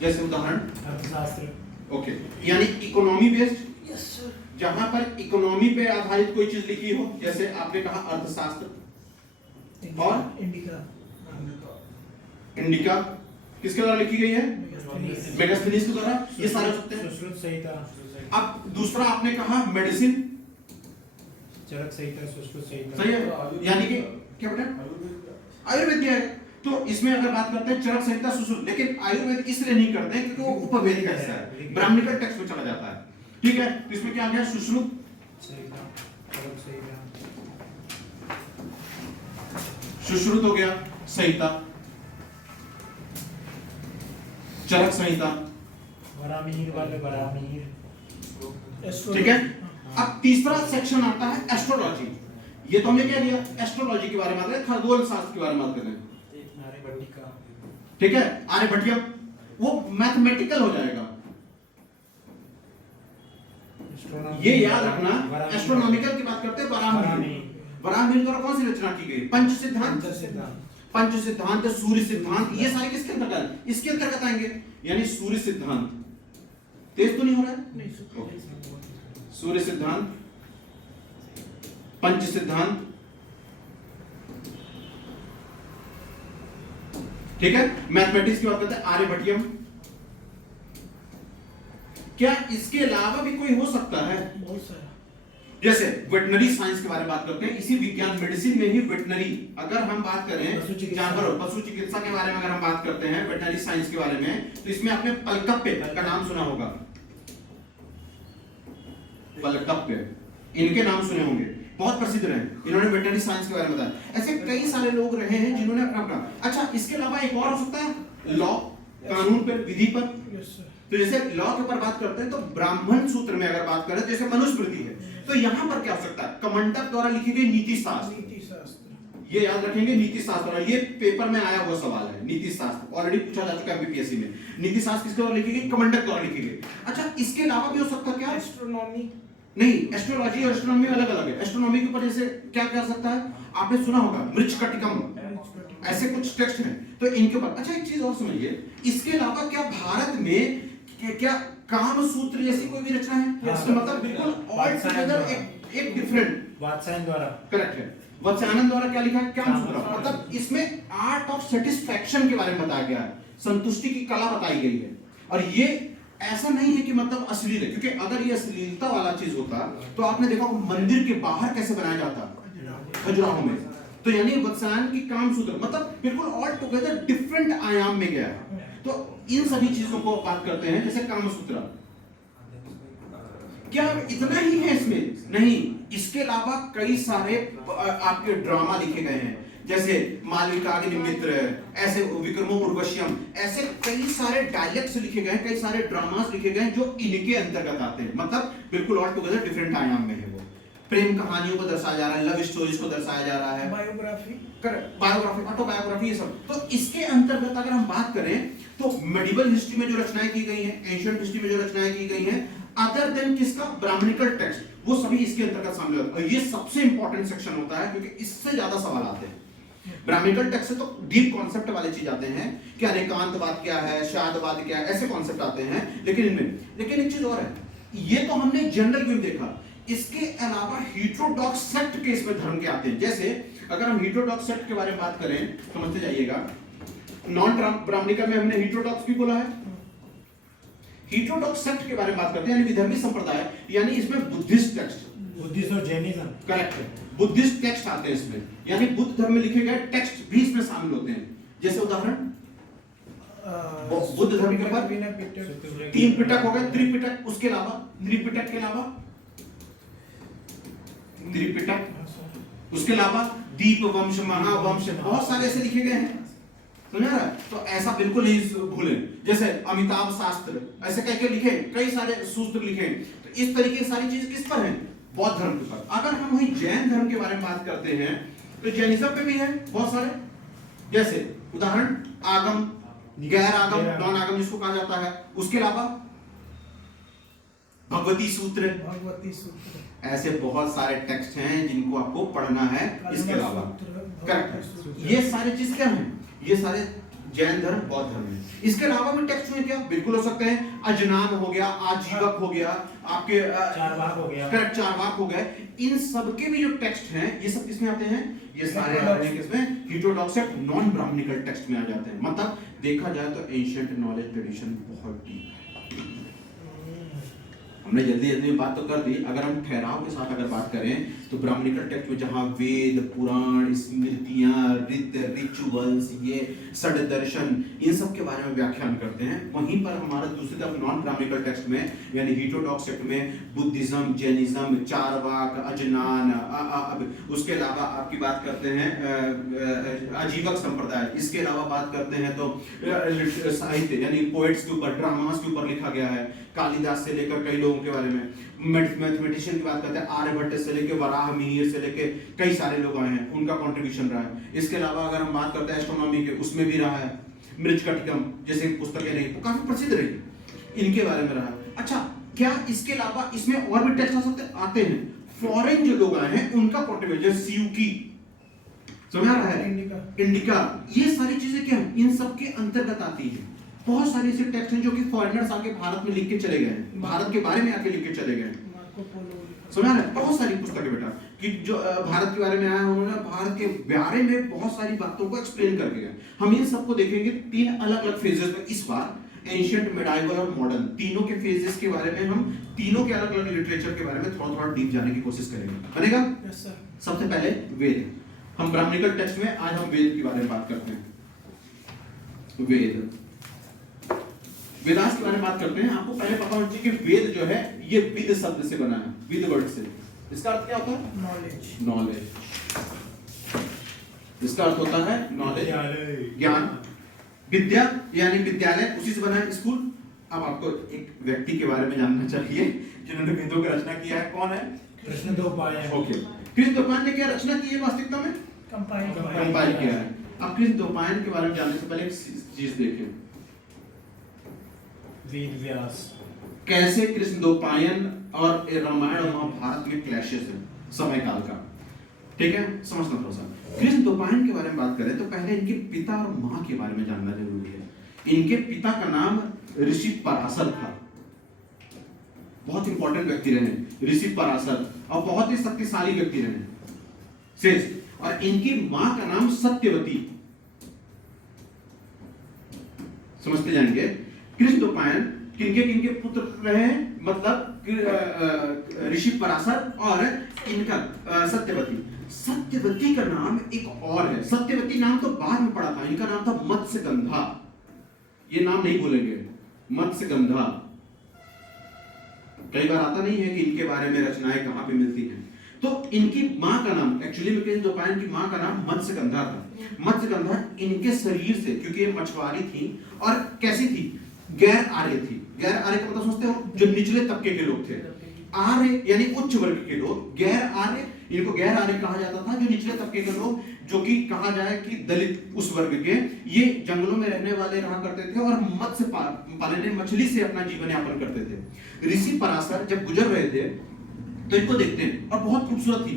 जैसे उदाहरण अर्थशास्त्र। ओके, यानी इकोनॉमी बेस्ड, यस सर। जहां पर इकोनॉमी पे आधारित कोई चीज लिखी हो, जैसे आपने कहा अर्थशास्त्र और इंडिका किसके द्वारा लिखी गई है? मेगास्थनीज के द्वारा। ये सारे सकते हैं। सुश्रुत संहिता। अब दूसरा आपने कहा मेडिसिन, चरक संहिता, सुश्रुत संहिता। सही है, यानी कि क्या बेटा? आयुर्वेद है। तो इसमें अगर बात करते हैं चरक संहिता, सुश्रुत, लेकिन आयुर्वेद इसलिए नहीं करते हैं क्योंकि वो उपवेद का हिस्सा है, ब्राह्मणिकल टेक्स्ट में चला जाता है। ठीक है, तो इसमें क्या आ गया? सुश्रुत संहिता, चरक संहिता, सुश्रुत हो गया, संहिता, चरक संहिता, वरामिहिर वाले वरामिहिर। ठीक है। अब तीसरा सेक्शन आता है एस्ट्रोलॉजी। ये तो हमने क्या दिया? एस्ट्रोलॉजी के बारे में बात करें, खगोल शास्त्र के बारे में बात करें। आर्यभट्टिका। ठीक है, आर्यभट्टिया वो मैथमेटिकल हो जाएगा। ये याद रखना, एस्ट्रोनॉमिकल की बात करते हैं वराहमिहिर। वराहमिहिर द्वारा कौन सी रचना की गई? पंच सिद्धांत। पंच सिद्धांत, सूर्य सिद्धांत, ये सारे किसके अंतर्गत? इसके अंतर्गत आएंगे। यानी सूर्य सिद्धांत, तेज तो नहीं हो रहा है? नहीं। सूर्य सिद्धांत, पंच सिद्धांत, ठीक है। मैथमेटिक्स की बात करते हैं आर्यभट्टियम। क्या इसके अलावा भी कोई हो सकता है? बहुत सारा। जैसे वेटनरी साइंस के बारे में बात करते हैं, इसी विज्ञान मेडिसिन में ही वेटनरी, अगर हम बात करें जानवरों पशु चिकित्सा के बारे में अगर हम बात करते हैं वेटनरी साइंस के बारे में, तो इसमें आपने पलकप्पे का नाम सुना होगा। पलकप्पे, इनके नाम सुने होंगे। बहुत प्रसिद्ध रहे, इन्होंने वेटरनरी साइंस के बारे में बताया। ऐसे कई सारे लोग रहे हैं जिन्होंने अपना अपना। अच्छा, इसके अलावा एक और हो सकता है लॉ, कानून पर, विधि पर। Yes sir. तो जैसे लॉ के ऊपर बात करते हैं तो ब्राह्मण सूत्र में अगर बात करें, जैसे मनुस्मृति है, तो यहाँ पर क्या हो सकता है, कमंडक द्वारा लिखी गई नीति शास्त्र, नीति शास्त्र, ये याद रखेंगे, नीति शास्त्र। ये पेपर में आया हुआ सवाल है, नीति शास्त्र ऑलरेडी पूछा जा चुका है बीपीएससी में। नीति शास्त्र किसके द्वारा लिखी गई, कमंडक द्वारा लिखी गई। अच्छा, इसके अलावा भी हो सकता है क्या, एस्ट्रोनॉमी नहीं, एस्ट्रोलॉजी और एस्ट्रोनॉमी अलग अलग है। एस्ट्रोनॉमी के ऊपर जैसे क्या कर सकता है, आपने सुना होगा मृच्छकटिकम, ऐसे कुछ टेक्स्ट हैं, तो इनके ऊपर। अच्छा, एक चीज और समझिए, इसके अलावा क्या भारत में क्या काम सूत्र जैसी कोई भी रचना है? हाँ, तो मतलब बिल्कुल ऑल टुगेदर एक डिफरेंट, वात्सायन द्वारा, करेक्ट है। वत्सायन द्वारा क्या लिखा है, काम सूत्र, मतलब इसमें आर्ट ऑफ सेटिस्फैक्शन के बारे में बताया गया है, संतुष्टि की कला बताई गई है। और ये ऐसा नहीं है कि मतलब अश्लील है, क्योंकि अगर ये अश्लीलता वाला चीज होता तो आपने देखा मंदिर के बाहर कैसे बनाया जाता, खजुराहो में। तो यानी वत्सायन की काम सूत्र मतलब बिल्कुल ऑल टुगेदर डिफरेंट आयाम में गया है। तो इन सभी चीजों को बात करते हैं, जैसे काम सूत्र। क्या इतना ही है इसमें? नहीं, इसके अलावा कई सारे आपके ड्रामा लिखे गए हैं, जैसे मालविकाग्निमित्र, ऐसे विक्रमो उर्वश्यम, ऐसे कई सारे डायलेक्ट्स लिखे गए हैं, कई सारे ड्रामास लिखे गए हैं जो इनके अंतर्गत आते हैं। मतलब बिल्कुल ऑल टुगेदर डिफरेंट आयाम में है। वो प्रेम कहानियों को दर्शाया जा रहा है, लव स्टोरीज को दर्शाया जा रहा है, बायोग्राफी, बायोग्राफी, ऑटोबायोग्राफी, ये सब। तो इसके अंतर्गत अगर हम बात करें तो मेडिवल हिस्ट्री में जो रचनाएं की गई हैं, एंशिएंट हिस्ट्री में जो रचनाएं की गई हैं, अदर देन किसका, ब्राह्मणिकल टेक्स्ट, वो सभी इसके अंतर्गत शामिल होते हैं। और ये सबसे इंपॉर्टेंट सेक्शन होता है, क्योंकि इससे ज्यादा सवाल आते हैं। ब्राह्मणिकल टेक्स्ट से तो डीप कॉन्सेप्ट वाले चीज आते हैं कि अनेकांतवाद क्या है, शादवाद क्या है, ऐसे कॉन्सेप्ट आते हैं। लेकिन एक चीज और है, ये तो हमने जनरल व्यू देखा, इसके अलावा हीटेरोडॉक्स सेक्ट के इसमें धर्म के आते हैं। जैसे अगर हम हीटेरोडॉक्स सेक्ट के बारे में बात करें, समझते जाइएगा, नॉन ब्राह्मणिकल में हमने हीटेरोडॉक्स भी बोला है। हीटेरोडॉक्स सेक्ट के बारे में बात करते हैं, यानी विधर्मी संप्रदाय, यानी इसमें बुद्धिस्ट टेक्स्ट, बुद्धिस्ट और जैनिज्म, करेक्ट है, बुद्धिस्ट टेक्स्ट आते हैं इसमें, यानी बुद्ध धर्म में लिखे गए टेक्स्ट भी इसमें शामिल होते हैं। जैसे उदाहरण, बुद्ध धर्म के ऊपर 3 पिटक हो गए, त्रिपिटक, उसके अलावा त्रिपिटक के अलावा त्रिपिटक, उसके अलावा दीप वंश, महावंश, बहुत सारे ऐसे लिखे गए हैं, समझ रहा है? तो ऐसा बिल्कुल नहीं भूलें। जैसे अमिताभ शास्त्र, ऐसे कह के लिखे, कई सारे सूत्र लिखे। तो इस तरीके की सारी चीज किस पर है, बौद्ध धर्म के ऊपर। अगर हम वही जैन धर्म के बारे में बात करते हैं तो जैनिज्म पे भी है बहुत सारे, जैसे उदाहरण आगम, गैर आगम, नॉन आगम जिसको कहा जाता है। उसके अलावा भगवती सूत्र, ऐसे बहुत सारे टेक्स्ट हैं जिनको आपको पढ़ना है। इसके अलावा करेक्ट, ये सारे चीज क्या हैं, ये सारे जैन धर्म, बौद्ध धर्म है। इसके अलावा भी टेक्स्ट हैं क्या, बिल्कुल हो सकते हैं, अजनान हो गया, आजीवक हो गया, आपके चारवाक हो गया, करेक्ट, चारवाक हो गए। इन सब के भी जो टेक्स्ट हैं, ये सब किसमें आते हैं, ये सारे आते हैं किसमें, हीटेरोडॉक्स नॉन ब्राह्मणिकल टेक्स्ट में आ जाते हैं। मतलब देखा जाए तो एंशिएंट नॉलेज ट्रेडिशन बहुत डीप है। हमने जल्दी जल्दी में बात तो कर दी। अगर हम ठहराव के साथ अगर बात करें तो ब्राह्मणिकल टेक्स्ट में जहाँ वेद, पुराण, स्मृतियाँ, रिचुअल्स, ये षड दर्शन, इन सब के बारे में व्याख्यान करते हैं, वहीं पर हमारा दूसरी तरफ नॉन ब्राह्मणिकल टेक्स्ट में यानी हीटेरोडॉक्स टेक्स्ट में बुद्धिज्म, जैनिज्म, चारवाक, अजनान, उसके अलावा आपकी बात करते हैं आजीवक संप्रदाय। इसके अलावा बात करते हैं तो साहित्य यानी पोएट्स के ऊपर, ड्रामास के ऊपर लिखा गया है, कालिदास से लेकर कई लोगों के बारे में। मैथमेटिशियन की बात करते हैं, आर्यभट्ट से लेकर वराह मिहिर से लेकर कई सारे लोग आए हैं, उनका कंट्रीब्यूशन रहा है। इसके अलावा अगर हम बात करते हैं एस्ट्रोनॉमी के, उसमें भी रहा है। मृच्छकटिकम जैसे पुस्तकें रही, वो काफी प्रसिद्ध रही, इनके बारे में रहा। अच्छा, क्या इसके अलावा इसमें और भी टेक्स्ट आ सकते आते हैं? फॉरेन जो लोग आए हैं उनका कंट्रीब्यूशन, सियूकी, समझ आ रहा है, इंडिका, ये सारी चीजें क्या है, इन सब के अंतर्गत आती है। बहुत सारे ऐसे टेक्स्ट हैं जो कि फॉरेनर्स आके भारत में लिख के चले गए हैं, भारत के बारे में आके लिख के चले गए हैं, समझ रहे हैं? बहुत सारी पुस्तकें बेटा कि जो भारत के बारे में आया, उन्होंने भारत के बारे में बहुत सारी बातों को एक्सप्लेन करके गए। हम इन सबको देखेंगे 3 अलग अलग फेजेस में इस बार, एंशिएंट, मिडाइवल और मॉडर्न, तीनों के फेजेस के बारे में, हम तीनों के अलग अलग लिटरेचर के बारे में थोड़ा थोड़ा डीप जाने की कोशिश करेंगे। बनेगा? Yes sir. सबसे पहले वेद। हम ब्राह्मणिकल टेक्स्ट में आज हम वेद के बारे में बात करते हैं। वेद, वेदास के बारे में बात करते हैं। आपको पहले पता होना चाहिए कि वेद जो है ये विद शब्द से बना है, विद वर्ड से। इसका अर्थ क्या होता है? नॉलेज। नॉलेज। इसका अर्थ होता है नॉलेज, ज्ञान। विद्या यानी विद्यालय, उसी से बना है स्कूल। अब आपको एक व्यक्ति के बारे में जानना चाहिए जिन्होंने वेदों की रचना किया है। कौन है? कृष्णद्वैपायन। ओके, कृष्णद्वैपायन ने क्या रचना की है वास्तविकता में? कंपाइल किया है। अब कृष्णद्वैपायन के बारे में जानने से पहले एक चीज देखें, वेद व्यास। कैसे कृष्णद्वैपायन और रामायण और महाभारत में क्लैशेस है समय काल का। ठीक है, समझना थोड़ा सा। कृष्णद्वैपायन के बारे में बात करें तो पहले इनके पिता और माँ के बारे में जानना जरूरी है। इनके पिता का नाम ऋषि पराशर था, बहुत इंपॉर्टेंट व्यक्ति रहे ऋषि पराशर, और बहुत ही शक्तिशाली व्यक्ति रहे शेष। और इनकी माँ का नाम सत्यवती। समझते जाएंगे कृष्णद्वैपायन किनके किनके पुत्र रहे हैं, मतलब ऋषि पराशर और इनका सत्यवती। सत्यवती का नाम एक और है, सत्यवती नाम तो बाद में पड़ा था, इनका नाम था मत्स्यगंधा। ये नाम नहीं भूलेंगे, मत्स्यगंधा। कई बार आता नहीं है कि इनके बारे में रचनाएं कहां पे मिलती हैं। तो इनकी मां का नाम, एक्चुअली में कृष्णद्वैपायन की मां का नाम मत्स्यगंधा था। मत्स्यगंधा इनके शरीर से, क्योंकि ये मछुआरी थी और कैसी थी, गैर आर्य थी। गैर आर्य का मतलब समझते हो, जो निचले तबके के लोग थे। आर्य यानी उच्च वर्ग के लोग, गैर आर्य, इनको गैर आर्य कहा जाता था, जो निचले तबके के लोग, जो कि कहा जाए कि दलित उस वर्ग के, ये जंगलों में रहने वाले रहा करते थे और मत्स्य पालने, मछली से अपना जीवन यापन करते थे। ऋषि पराशर जब गुजर रहे थे तो इनको देखते हैं और बहुत खूबसूरत थी,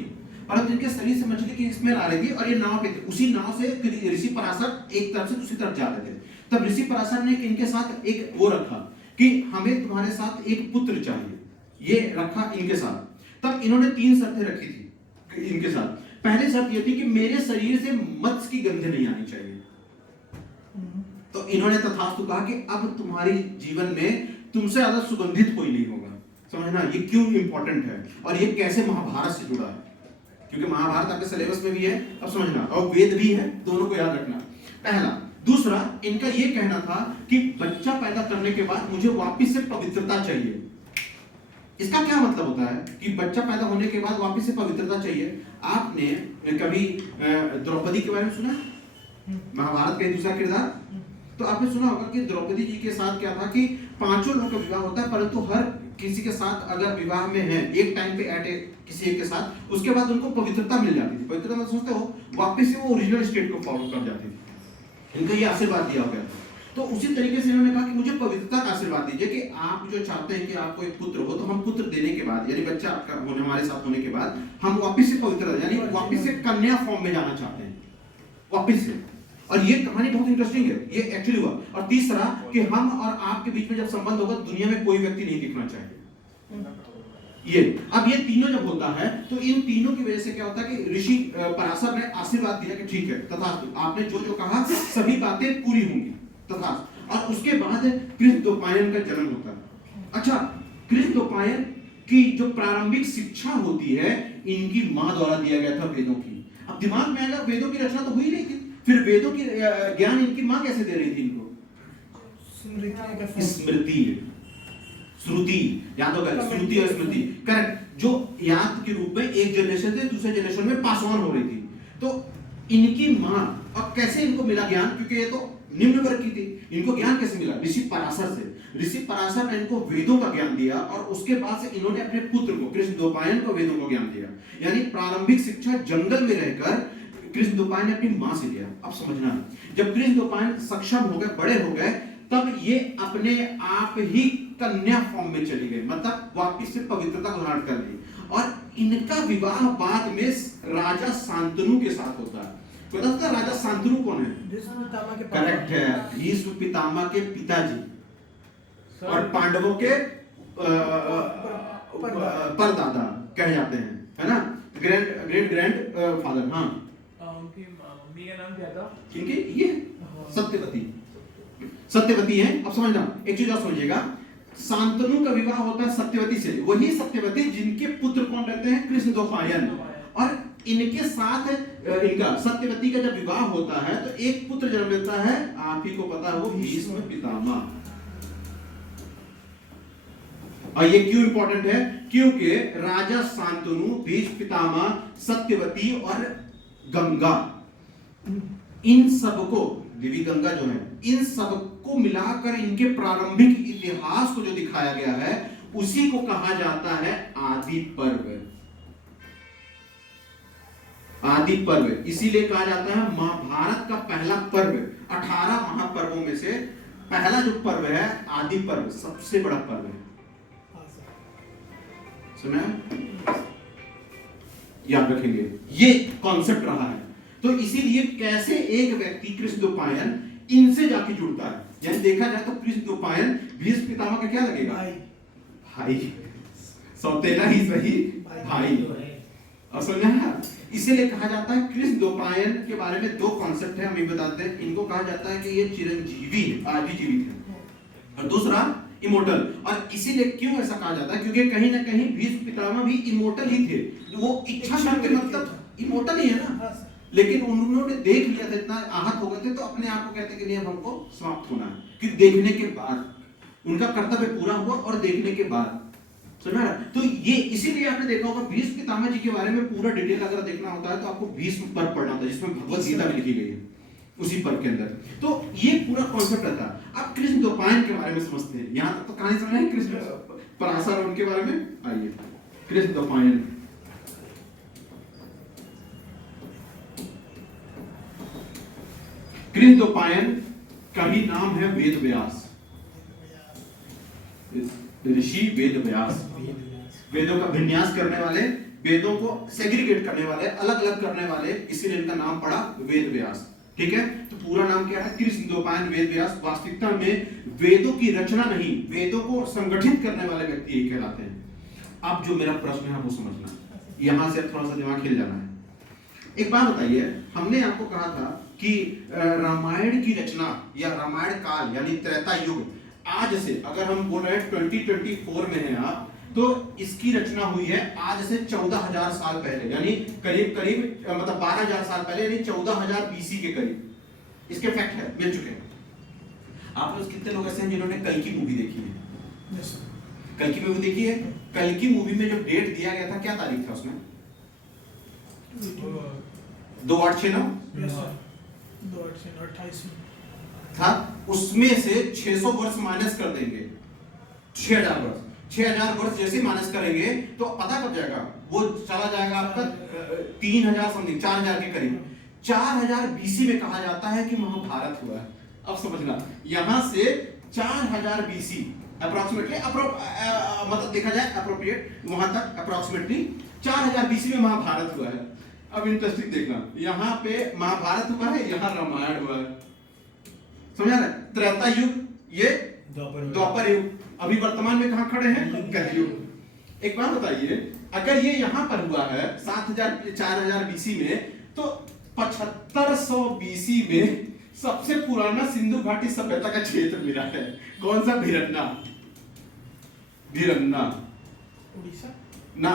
परंतु इनके शरीर से मछली की स्मेल आ रही थी और ये नाव पे थे। उसी नाव से ऋषि पराशर एक तरफ से दूसरी तरफ जा रहे थे। तब ऋषि पराशर ने इनके साथ एक वो रखा कि हमें तुम्हारे साथ एक पुत्र चाहिए, ये रखा इनके साथ। तब इन्होंने 3 शर्तें रखी थी इनके साथ। पहली शर्त ये थी कि मेरे शरीर से मत्स्य की गंध नहीं आनी चाहिए। तो इन्होंने तथास्तु कहा कि अब तुम्हारी जीवन में तुमसे ज्यादा सुगंधित कोई नहीं होगा। समझना ये क्यों इंपॉर्टेंट है और ये कैसे महाभारत से जुड़ा है, क्योंकि महाभारत आपके सिलेबस में भी है, अब समझना, और वेद भी है, दोनों को याद रखना। पहला। दूसरा, इनका ये कहना था कि बच्चा पैदा करने के बाद मुझे वापस से पवित्रता चाहिए। इसका क्या मतलब होता है कि बच्चा पैदा होने के बाद वापस से पवित्रता चाहिए? आपने कभी द्रौपदी के बारे में सुना, महाभारत का दूसरा किरदार? तो आपने सुना होगा कि द्रौपदी जी के साथ क्या था कि 5 लोगों का विवाह होता है, परंतु हर किसी के साथ अगर विवाह में है एक टाइम पे किसी एक के साथ, उसके बाद उनको पवित्रता मिल जाती थी। पवित्रता मतलब सोचते हो वापस से वो ओरिजिनल स्टेट को फॉलो कर जाती थी। इनको ये आशीर्वाद दिया गया था। तो उसी तरीके से इन्होंने कहा कि मुझे पवित्रता का आशीर्वाद दीजिए कि आप जो चाहते हैं कि आपको एक पुत्र हो, तो हम पुत्र देने के बाद, यानी बच्चा आपका होने हमारे साथ होने के बाद, हम वापस से पवित्रता, यानी वापस से कन्या फॉर्म में जाना चाहते हैं, वापस से। और ये कहानी बहुत इंटरेस्टिंग है, ये एक्चुअली हुआ। और तीसरा कि हम और आपके बीच में जब संबंध होगा, दुनिया में कोई व्यक्ति नहीं दिखना चाहिए। ये अब ये तीनों जब होता है तो इन तीनों की वजह से क्या होता है कि ऋषि पराशर ने आशीर्वाद दिया कि ठीक है, तथास्तु, आपने जो जो कहा सभी बातें पूरी होंगी, तथास्तु। और उसके बाद कृष्णद्वैपायन का जन्म होता है। अच्छा, कृष्णद्वैपायन की जो प्रारंभिक शिक्षा होती है इनकी मां द्वारा दिया गया था वेदों की। अब दिमाग में आएगा, वेदों की रचना तो हुई नहीं थी, फिर वेदों की ज्ञान इनकी मां कैसे दे रही थी इनको? स्मृति, श्रुति, याद होगा, श्रुति और स्मृति, करेक्ट, जो याद के रूप में एक जनरेशन से दूसरे जनरेशन में पास ऑन हो रही थी। तो इनकी मां, अब कैसे इनको मिला ज्ञान, क्योंकि ये तो निम्न वर्ग की थी, इनको ज्ञान कैसे मिला? ऋषि पराशर से। ऋषि पराशर ने इनको वेदों का ज्ञान दिया और उसके बाद से इन्होंने अपने पुत्र को, कृष्णद्वैपायन को, वेदों का ज्ञान दिया। यानी प्रारंभिक शिक्षा जंगल में रहकर कृष्णद्वैपायन ने अपनी मां से लिया। अब समझना, जब कृष्णद्वैपायन सक्षम हो गए, बड़े हो गए, तब ये अपने आप ही कन्या फॉर्म में चली गई, मतलब वापिस से पवित्रता को धारण कर ली। और इनका विवाह बाद में राजा शांतनु के साथ होता है। पता है राजा शांतनु कौन है? भीष्म पितामह के करेक्ट है, भीष्म पितामह के पिताजी और पांडवों के परदादा कहे जाते हैं, है ना, ग्रेट ग्रैंड फादर। हाँ, उनकी मम्मी का नाम क्या था? क्योंकि ये सत्यवती है। अब समझना, एक चीज और समझिएगा, शांतनु का विवाह होता है सत्यवती से, वही सत्यवती जिनके पुत्र कौन रहते हैं? कृष्णद्वैपायन। और इनके साथ इनका सत्यवती का जब विवाह होता है तो एक पुत्र जन्म लेता है, आप ही को पता है, वो भीष्म पितामह। और ये क्यों इंपॉर्टेंट है? क्योंकि राजा शांतनु, भीष्म पितामह, सत्यवती और गंगा, इन सबको, देवी गंगा जो है, इन सबको मिलाकर इनके प्रारंभिक इतिहास को जो दिखाया गया है उसी को कहा जाता है आदि पर्व। आदि पर्व इसीलिए कहा जाता है महाभारत का पहला पर्व। 18 महापर्वों में से पहला जो पर्व है आदि पर्व, सबसे बड़ा पर्व है। सुना? याद रखेंगे, ये कॉन्सेप्ट रहा है। तो इसीलिए कैसे एक व्यक्ति कृष्णद्वैपायन इनसे जाके जुड़ता है, यानी देखा जाए तो कृष्णद्वैपायन भीष्म पितामह का क्या लगेगा? भाई, सौतेला ही सही भाई। और समझा है? इसीलिए कहा जाता है कृष्णद्वैपायन के बारे में दो कॉन्सेप्ट है, हम ये बताते हैं। इनको कहा जाता है कि ये चिरंजीवी है, आज भी जीवित है, और दूसरा इमोर्टल। और इसीलिए क्यों ऐसा कहा जाता है? क्योंकि कहीं ना कहीं भीष्म पितामह भी इमोर्टल ही थे। वो इच्छा शक्ति मतलब इमोर्टल ही है ना, लेकिन उन्होंने देख लिया था, इतना आहत हो गए थे, तो अपने आप को कहते कि नहीं अब हमको समाप्त होना है। कि देखने के बाद उनका कर्तव्य पूरा हुआ और देखने के बाद, समझा? तो ये इसीलिए आपने देखा होगा भीष्म पितामह जी के बारे में पूरा डिटेल अगर देखना होता है तो आपको भीष्म पर्व पढ़ना होता है, जिसमें भगवत गीता में लिखी गई है उसी पर्व के अंदर। तो ये पूरा कॉन्सेप्ट रहता है। अब कृष्णद्वैपायन के बारे में समझते हैं। यहां तक तो कहानी समझ रहे हैं? कृष्ण पराशर उनके बारे में आइए। कृष्णद्वैपायन, कृष्णद्वैपायन का ही नाम है वेद व्यास, ऋषि वेद व्यास। वेदों का विन्यास करने वाले, वेदों को सेग्रीगेट करने वाले, अलग अलग करने वाले, इसीलिए इनका नाम पड़ा वेद व्यास। ठीक है? तो पूरा नाम क्या है? कृष्णद्वैपायन वेद व्यास। वास्तविकता में वेदों की रचना नहीं, वेदों को संगठित करने वाले व्यक्ति यही कहलाते हैं। अब जो मेरा प्रश्न है वो समझना, यहां से थोड़ा सा दिमाग हिल जाना है। एक बात बताइए, हमने आपको कहा था कि रामायण की रचना या रामायण काल यानी त्रेता युग, आज से अगर हम बोल रहे हैं 2024 में है आप, तो इसकी रचना हुई है आज से 14,000 साल पहले, यानी करीब करीब मतलब 12,000 साल पहले, यानी 14,000 BC के करीब। इसके फैक्ट है, मिल चुके हैं। आप लोग कितने लोग ऐसे हैं जिन्होंने कल की मूवी देखी है? कल की मूवी देखी है? कल की मूवी में जो डेट दिया गया था, क्या तारीख था उसमें? 2/8/9 था। उसमें से 600 वर्ष माइनस कर देंगे, 6,000 वर्ष। 6,000 वर्ष जैसे माइनस करेंगे तो पता कब जाएगा? वो चला जाएगा आपका 3,000 समथिंग, 4,000 के करीब। 4,000 BC में कहा जाता है कि महाभारत हुआ है। अब समझना, यहां से 4,000 BC अप्रोक्सीमेटली, मतलब देखा जाए अप्रोप्रिएट, वहां तक अप्रोक्सीमेटली 4,000 BC में महाभारत हुआ है। अब इंटरेस्टिंग देखना, यहाँ पे महाभारत हुआ है, यहाँ रामायण हुआ है। समझा ना? त्रेता युग, ये द्वापर युग। अभी वर्तमान में कहाँ खड़े हैं? कलयुग। एक बात बताइए, अगर ये यहाँ पर हुआ है 4,000 BC में, तो 7500 BC में सबसे पुराना सिंधु घाटी सभ्यता का क्षेत्र मिला है। कौन सा? भिरन्ना। भिरन्ना उड़ीसा ना,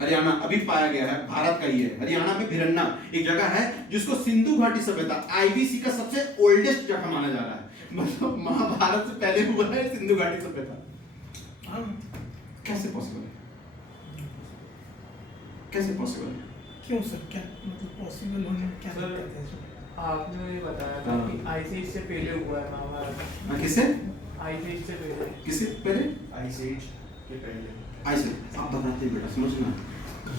हरियाणा अभी पाया गया है, भारत का ही है। हरियाणा में भिरन्ना एक जगह है जिसको सिंधु घाटी सभ्यता, IBC का सबसे ओल्डेस्ट जगह माना जा रहा है। मतलब महाभारत से पहले हुआ है सिंधु घाटी सभ्यता। कैसे पॉसिबल है? कैसे पॉसिबल है? क्यों सर, क्या मतलब पॉसिबल होने में क्या सर, दिक्कत है सर? आपने मुझे बताया था कि आइस एज से पहले हुआ है महाभारत। किससे? आइस एज से पहले। किससे पहले? आइस एज के पहले। ऐसे आप बताते हैं बेटा, समझना।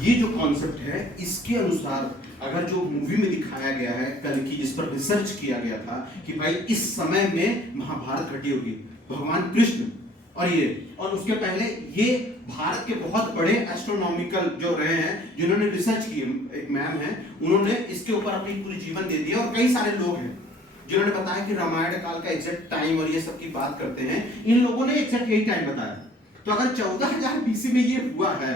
ये जो कॉन्सेप्ट है, इसके अनुसार अगर जो मूवी में दिखाया गया है कल की, जिस पर रिसर्च किया गया था कि भाई इस समय में महाभारत घटी होगी, भगवान कृष्ण और उसके पहले ये भारत के बहुत बड़े एस्ट्रोनॉमिकल जो रहे हैं, जिन्होंने रिसर्च की, एक मैम है, उन्होंने इसके ऊपर अपनी पूरी जीवन दे दिया। और कई सारे लोग हैं जिन्होंने बताया कि रामायण काल का एग्जैक्ट टाइम और ये सब की बात करते हैं। इन लोगों ने एग्जैक्ट यही टाइम बताया। तो अगर 14,000 BC में ये हुआ है,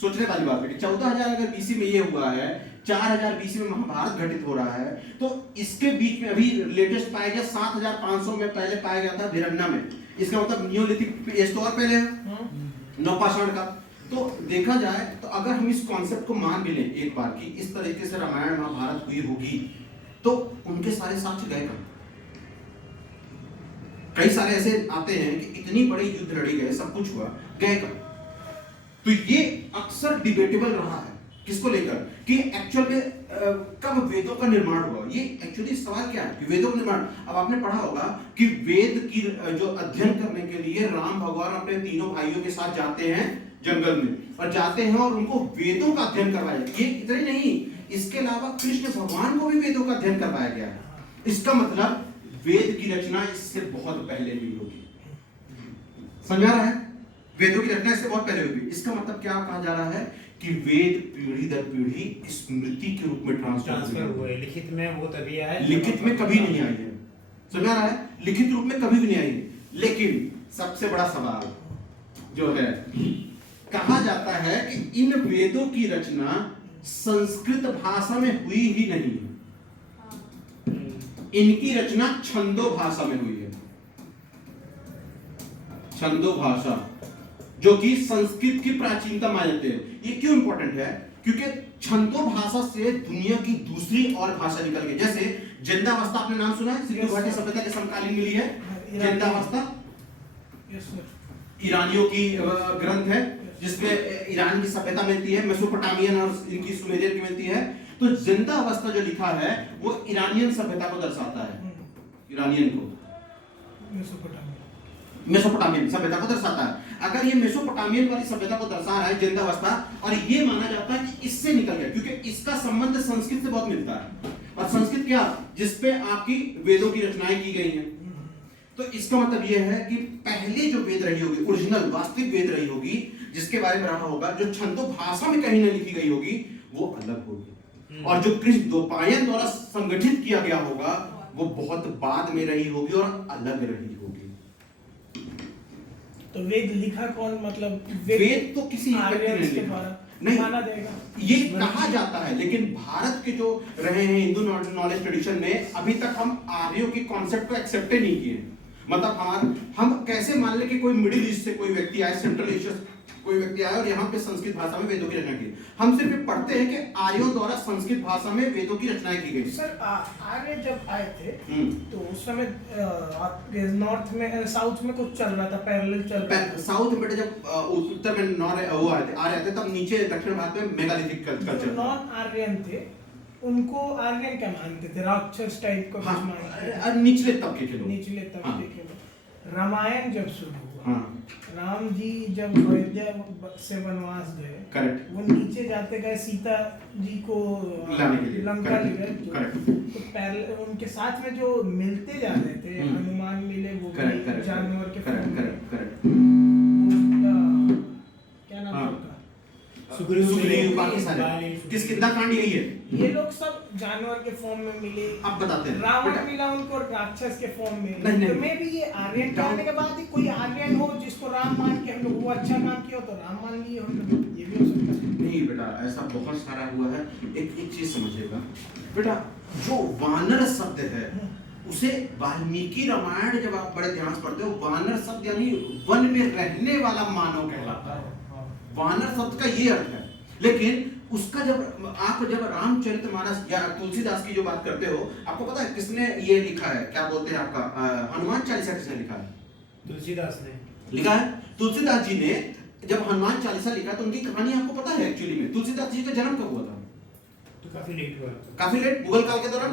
सोचने वाली बात है कि 14,000 अगर BC में ये हुआ है, 4,000 BC में महाभारत घटित हो रहा है, तो इसके बीच में अभी लेटेस्ट पाया गया 7,500 में पहले पाया गया था भिरन्ना में। इसका मतलब नियोलिथिक एज तो और पहले है, नवपाषाण का। तो देखा जाए तो अगर हम इस कॉन्सेप्ट को मान भी लें एक बार की इस तरीके से रामायण महाभारत हुई होगी, तो उनके सारे साक्ष्य गए कहां? कई सारे ऐसे आते हैं कि इतनी बड़ी युद्ध लड़ी गए, सब कुछ हुआ, गए कब? तो ये अक्सर डिबेटेबल रहा है किसको लेकर कि एक्चुअल में कब वेदों का निर्माण हुआ। ये एक्चुअली सवाल क्या है कि वेदों का निर्माण, अब आपने पढ़ा होगा कि वेद की जो अध्ययन करने के लिए राम भगवान अपने तीनों भाइयों के साथ जाते हैं जंगल में, और जाते हैं और उनको वेदों का अध्ययन करवाया। ये इतने नहीं, इसके अलावा कृष्ण भगवान को भी वेदों का अध्ययन करवाया गया है। इसका मतलब वेद की रचना इससे बहुत पहले हुई होगी। समझ आ रहा है? वेदों की रचना इससे बहुत पहले हुई। इसका मतलब क्या कहा जा रहा है कि वेद पीढ़ी दर पीढ़ी स्मृति के रूप में ट्रांसफर हुए हैं। लिखित में वो तभी आया है, लिखित में कभी नहीं आई है। समझ आ रहा है? लिखित रूप में कभी भी नहीं आई है। लेकिन सबसे बड़ा सवाल जो है, कहा जाता है कि इन वेदों की रचना संस्कृत भाषा में हुई ही नहीं है, इनकी रचना छंदो भाषा में हुई है। छंदो भाषा जो कि संस्कृत की प्राचीनता मानी जाती है। ये क्यों इंपॉर्टेंट है? क्योंकि छंदो भाषा से दुनिया की दूसरी और भाषा निकल गई। जैसे जिंदावस्था, आपने नाम सुना है? सिंधु घाटी सभ्यता के समकालीन मिली है जिंदावस्था, ईरानियों की ग्रंथ है जिसमें ईरान की सभ्यता मिलती है, मेसोपोटामियन और इनकी सुमेरियन की मिलती है। तो जिंदा अवस्था जो लिखा है वो ईरानियन सभ्यता को दर्शाता है, ईरानियन को, मेसोपोटामियन सभ्यता को दर्शाता है। अगर ये मेसोपोटामियन वाली सभ्यता को दर्शा रहा है जिंदा अवस्था, और ये माना जाता है कि इससे निकल गया क्योंकि इसका संबंध संस्कृत से बहुत मिलता है। और संस्कृत क्या, जिसपे आपकी वेदों की रचनाएं की गई हैं। तो इसका मतलब यह है कि पहले जो वेद रही होगी, ओरिजिनल वास्तविक वेद रही होगी, जिसके बारे में रहा होगा, जो छंदो भाषा में कहीं न लिखी गई होगी, वो अलग होगी। और जो कृष्ण द्वैपायन द्वारा संगठित किया गया होगा वो बहुत बाद में रही होगी और अलग रही होगी। तो वेद लिखा कौन, मतलब वेद तो किसी व्यक्ति ने के लिखा द्वारा नहीं, माना जाएगा। ये कहा जाता है। लेकिन भारत के जो रहे हैं हिंदू नॉलेज ट्रेडिशन में, अभी तक हम आर्यों के कॉन्सेप्ट को एक्सेप्ट ही नहीं किए। मतलब हम कैसे मान ले कि कोई मिडिल ईस्ट से कोई व्यक्ति आए, सेंट्रल एशिया से कोई व्यक्ति आया और यहाँ पे संस्कृत भाषा में वेदों की रचना की। हम सिर्फ पढ़ते हैं कि आर्यों द्वारा संस्कृत भाषा में वेदों की रचनाएं की गई। सर आर्य जब आए थे तो उस समय नॉर्थ में, साउथ में कुछ चल रहा था, पैरेलल चल रहा था। साउथ में जब उत्तर में वो आर्य थे, तब नीचे दक्षिण भारत में मेगालिथिक कल्चर। नॉन आर्यन थे, उनको आर्यन क्या मानते थे? राक्षस टाइप का कुछ मानते थे, निचले तबके के लोग, निचले तबके के लोग। रामायण जब शुरू हुआ, राम जी जब अयोध्या से वनवास गए, करेक्ट, वो नीचे जाते गए सीता जी को लाने के लिए, लंका ले गए। तो उनके साथ में जो मिलते जा रहे थे, हनुमान मिले, वो जानवर के फॉर्म में, क्या नाम है उनका, सुग्रीव, बाकी सारे किस कितना कांड यही है। ये लोग सब जानवर के फॉर्म में मिले। अब बताते हैं, रावण मिला उनको राक्षस के फॉर्म में। नहीं, तो मैं भी ये आर्यन के आने के बाद ही कोई आर्यन हो जिसको राम मान के हम लोग, वो अच्छा काम किया तो राम मान लिए हम लोग, ये भी हो सकता है। नहीं बेटा, ऐसा बहुत सारा हुआ है। एक चीज समझिएगा बेटा, जो वानर शब्द है उसे वाल्मीकि रामायण जब आप बड़े ध्यान से पढ़ते हो, वानर शब्द यानी वन में रहने वाला मानव कहलाता है। वानर शब्द का ये अर्थ है। लेकिन उसका जब आप रामचरितमानस या तुलसीदास की जो बात करते हो, आपको पता है किसने ये लिखा है, क्या बोलते हैं आपका हनुमान चालीसा किसने लिखा है? तुलसीदास ने लिखा है। तुलसीदास जी ने जब हनुमान चालीसा लिखा तो उनकी कहानी आपको पता है एक्चुअली में तुलसीदास जी का जन्म कब हुआ था? तो काफी लेट हुआ, काफी लेट, मुगल काल के दौरान,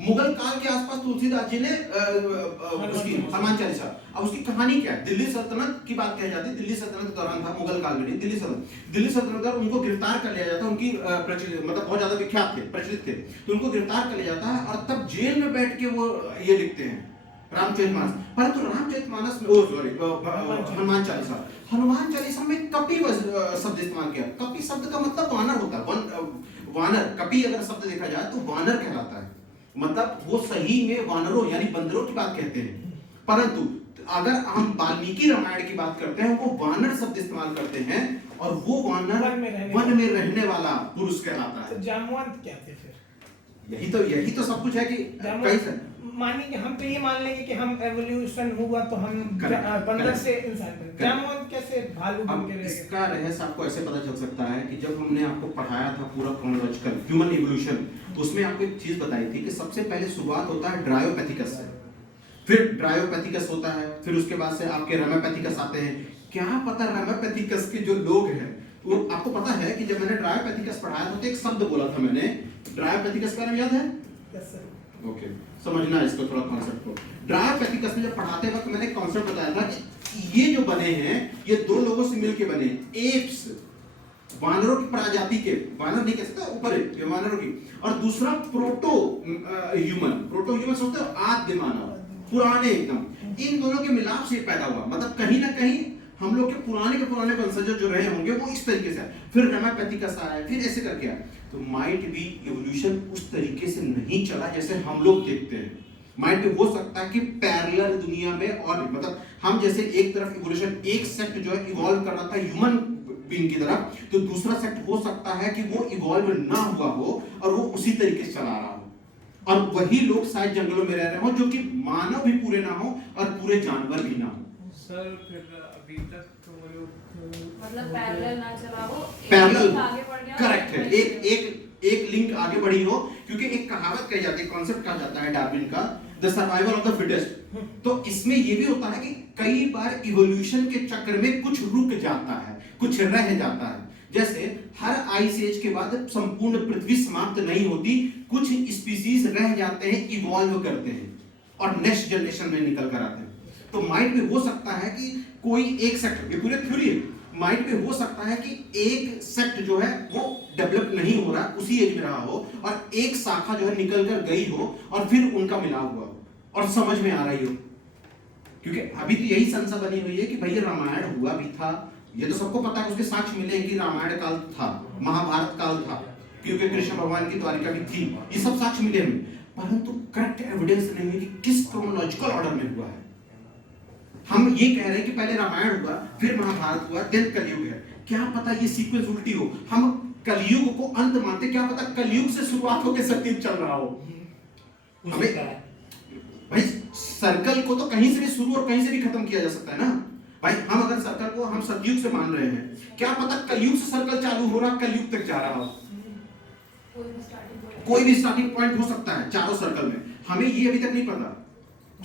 मुगल काल के आसपास तुलसीदास जी ने उसकी हनुमान चालीसा। अब उसकी कहानी क्या है? दिल्ली सल्तनत की बात कही जाती है। दिल्ली सल्तनत के दौरान था, मुगल काल में नहीं, दिल्ली सल्तनत उनको गिरफ्तार कर लिया जाता। उनकी प्रचलित मतलब बहुत ज्यादा विख्यात थे, प्रचलित थे, तो उनको गिरफ्तार कर लिया जाता है और तब जेल में बैठ के वो ये लिखते हैं रामचरितमानस। परंतु रामचरितमानस में हनुमान चालीसा में कपि शब्द इस्तेमाल किया। कपि शब्द का मतलब वानर होता है। वानर, कपि अगर शब्द देखा जाए तो वानर कहलाता है। मतलब वो सही में वानरों यानी बंदरों की बात कहते हैं। परंतु अगर हम वाल्मीकि रामायण की बात करते हैं, वो वानर शब्द इस्तेमाल करते हैं और वो वानर वन में रहने वाला पुरुष कहलाता है। तो जामवंत क्या थे फिर? यही तो सब कुछ है कि कैसे मानिए कि हम तो ये मान लेंगे कि हम एवोल्यूशन हुआ तो हम बंदर से इंसान बने। जामवंत कैसे भालू बन के रह गए? इसका रहस्य आपको ऐसे पता चल सकता है कि जब हमने आपको पढ़ाया था पूरा क्रोनोलॉजिकल ह्यूमन इवोल्यूशन, उसमें आपको एक चीज बताई थी कि सबसे पहले शुरुआत होता है ड्रायोपैथिकस से। फिर ड्रायोपैथिकस होता है, फिर उसके बाद से आपके रेमियोपैथिकस आते हैं। क्या पता रेमियोपैथिकस के जो लोग हैं वो आपको पता है कि जब मैंने ड्रायोपैथिकस पढ़ाया था तो एक शब्द बोला था मैंने, ड्रायोपैथिकस का नाम याद है? Yes sir. ओके, समझना इसको थोड़ा कॉन्सेप्ट को। ड्रायोपैथिकस में जब पढ़ाते वक्त मैंने कॉन्सेप्ट बताया था कि ये जो बने हैं ये दो लोगों से मिलके बने, एप्स वानरों की प्रजाति के, वानर नहीं कह सकता, ऊपर है वानरों की, और दूसरा प्रोटो ह्यूमन सोचते हो आद्य मानव, पुराने एकदम, इन दोनों के मिलाप से पैदा हुआ। मतलब कहीं ना कहीं हम लोग के पुराने वंशज जो रहे होंगे वो इस तरीके से, फिर रेमियोपैथिकस आया, फिर ऐसे करके आया। तो माइट बी इवोल्यूशन उस तरीके से नहीं चला जैसे हम लोग देखते हैं। माइट भी हो सकता है कि पैरेलल दुनिया में, और मतलब हम जैसे एक तरफ इवोल्यूशन, एक सेक्ट जो है इवॉल्व कर रहा था ह्यूमन बीइंग की तरफ, तो दूसरा सेक्ट हो सकता है कि वो इवॉल्व ना हुआ हो और वो उसी तरीके से चला रहा हो, और वही लोग शायद जंगलों में रह रहे हो जो कि मानव भी पूरे ना हो और पूरे जानवर भी ना हो। सर फिर अभी तक तो वो लोग मतलब पैरेलल ना चला हो, पैरेलल आगे बढ़ गया, करेक्ट है, एक लिंक आगे बढ़ी हो, क्योंकि एक कहावत कही जाती है, कॉन्सेप्ट कहा जाता है डार्विन का, the survival of the fittest. तो इसमें ये भी होता है कि कई बार इवोल्यूशन के चक्र में कुछ रुक जाता है, कुछ रह जाता है। जैसे हर आइस एज के बाद संपूर्ण पृथ्वी समाप्त नहीं होती, कुछ स्पीसीज रह जाते हैं, इवॉल्व करते हैं और नेक्स्ट जनरेशन में निकल कर आते हैं। तो माइट में हो सकता है कि कोई एक सेक्ट, ये पूरे थ्योरी है, माइट में हो सकता है कि एक सेक्ट जो है वो डेवलप नहीं हो रहा, उसी एज में रहा हो, और एक शाखा जो है निकल कर गई हो और फिर उनका मिलाव हुआ हो और समझ में आ रही हो। क्योंकि अभी तो यही संसा बनी हुई है कि भैया रामायण हुआ भी था, ये तो सबको पता है, उसके साक्ष्य मिले कि रामायण काल था, महाभारत काल था, क्योंकि कृष्ण भगवान की द्वारिका भी थी, ये सब साक्ष्य मिले हमें, परंतु करेक्ट एविडेंस नहीं है कि किस क्रोनोलॉजिकल ऑर्डर में हुआ है। हम ये कह रहे हैं कि पहले रामायण हुआ, फिर महाभारत हुआ, देन कलयुग है। क्या पता ये सीक्वेंस उल्टी हो, हम कलयुग को अंत मानते, क्या पता कलयुग से शुरुआत होकर सतयुग चल रहा हो। हमें भाई सर्कल को तो कहीं से भी शुरू और कहीं से भी खत्म किया जा सकता है ना भाई। हम अगर सर्कल को हम सतयुग से मान रहे हैं, क्या पता कलयुग से सर्कल चालू हो रहा, कलयुग तक जा रहा हो, कोई भी स्टार्टिंग पॉइंट हो सकता है चारों सर्कल में। हमें ये अभी तक नहीं पता।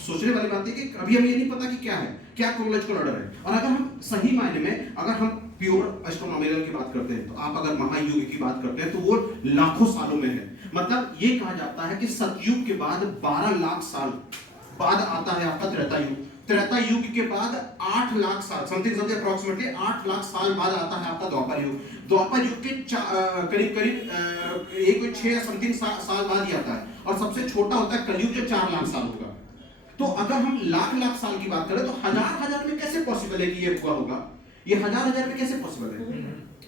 सोचने वाली बात है कि अभी हमें ये नहीं पता कि क्या है, क्या क्रोनोलॉजिकल ऑर्डर है। और अगर हम सही मायने में, अगर हम प्योर एस्ट्रोनॉमिकल की बात करते हैं, तो आप अगर महायुग की बात करते हैं तो वो लाखों सालों में है। मतलब ये कहा जाता है कि सतयुग के बाद 12 लाख साल बाद आता है आपका त्रेता युग, त्रेता युग के बाद 8 लाख साल समथिंग अप्रोक्सीमेटली 8 लाख साल बाद आता है आपका द्वापर युग। द्वापर युग के करीब करीब एक 6 समथिंग साल बाद ही आता है, और सबसे छोटा होता है कलयुग जो 4 लाख साल होगा। तो अगर हम लाख साल की बात करें तो हजार में कैसे पॉसिबल है कि ये हुआ होगा, ये हजार में कैसे पॉसिबल है।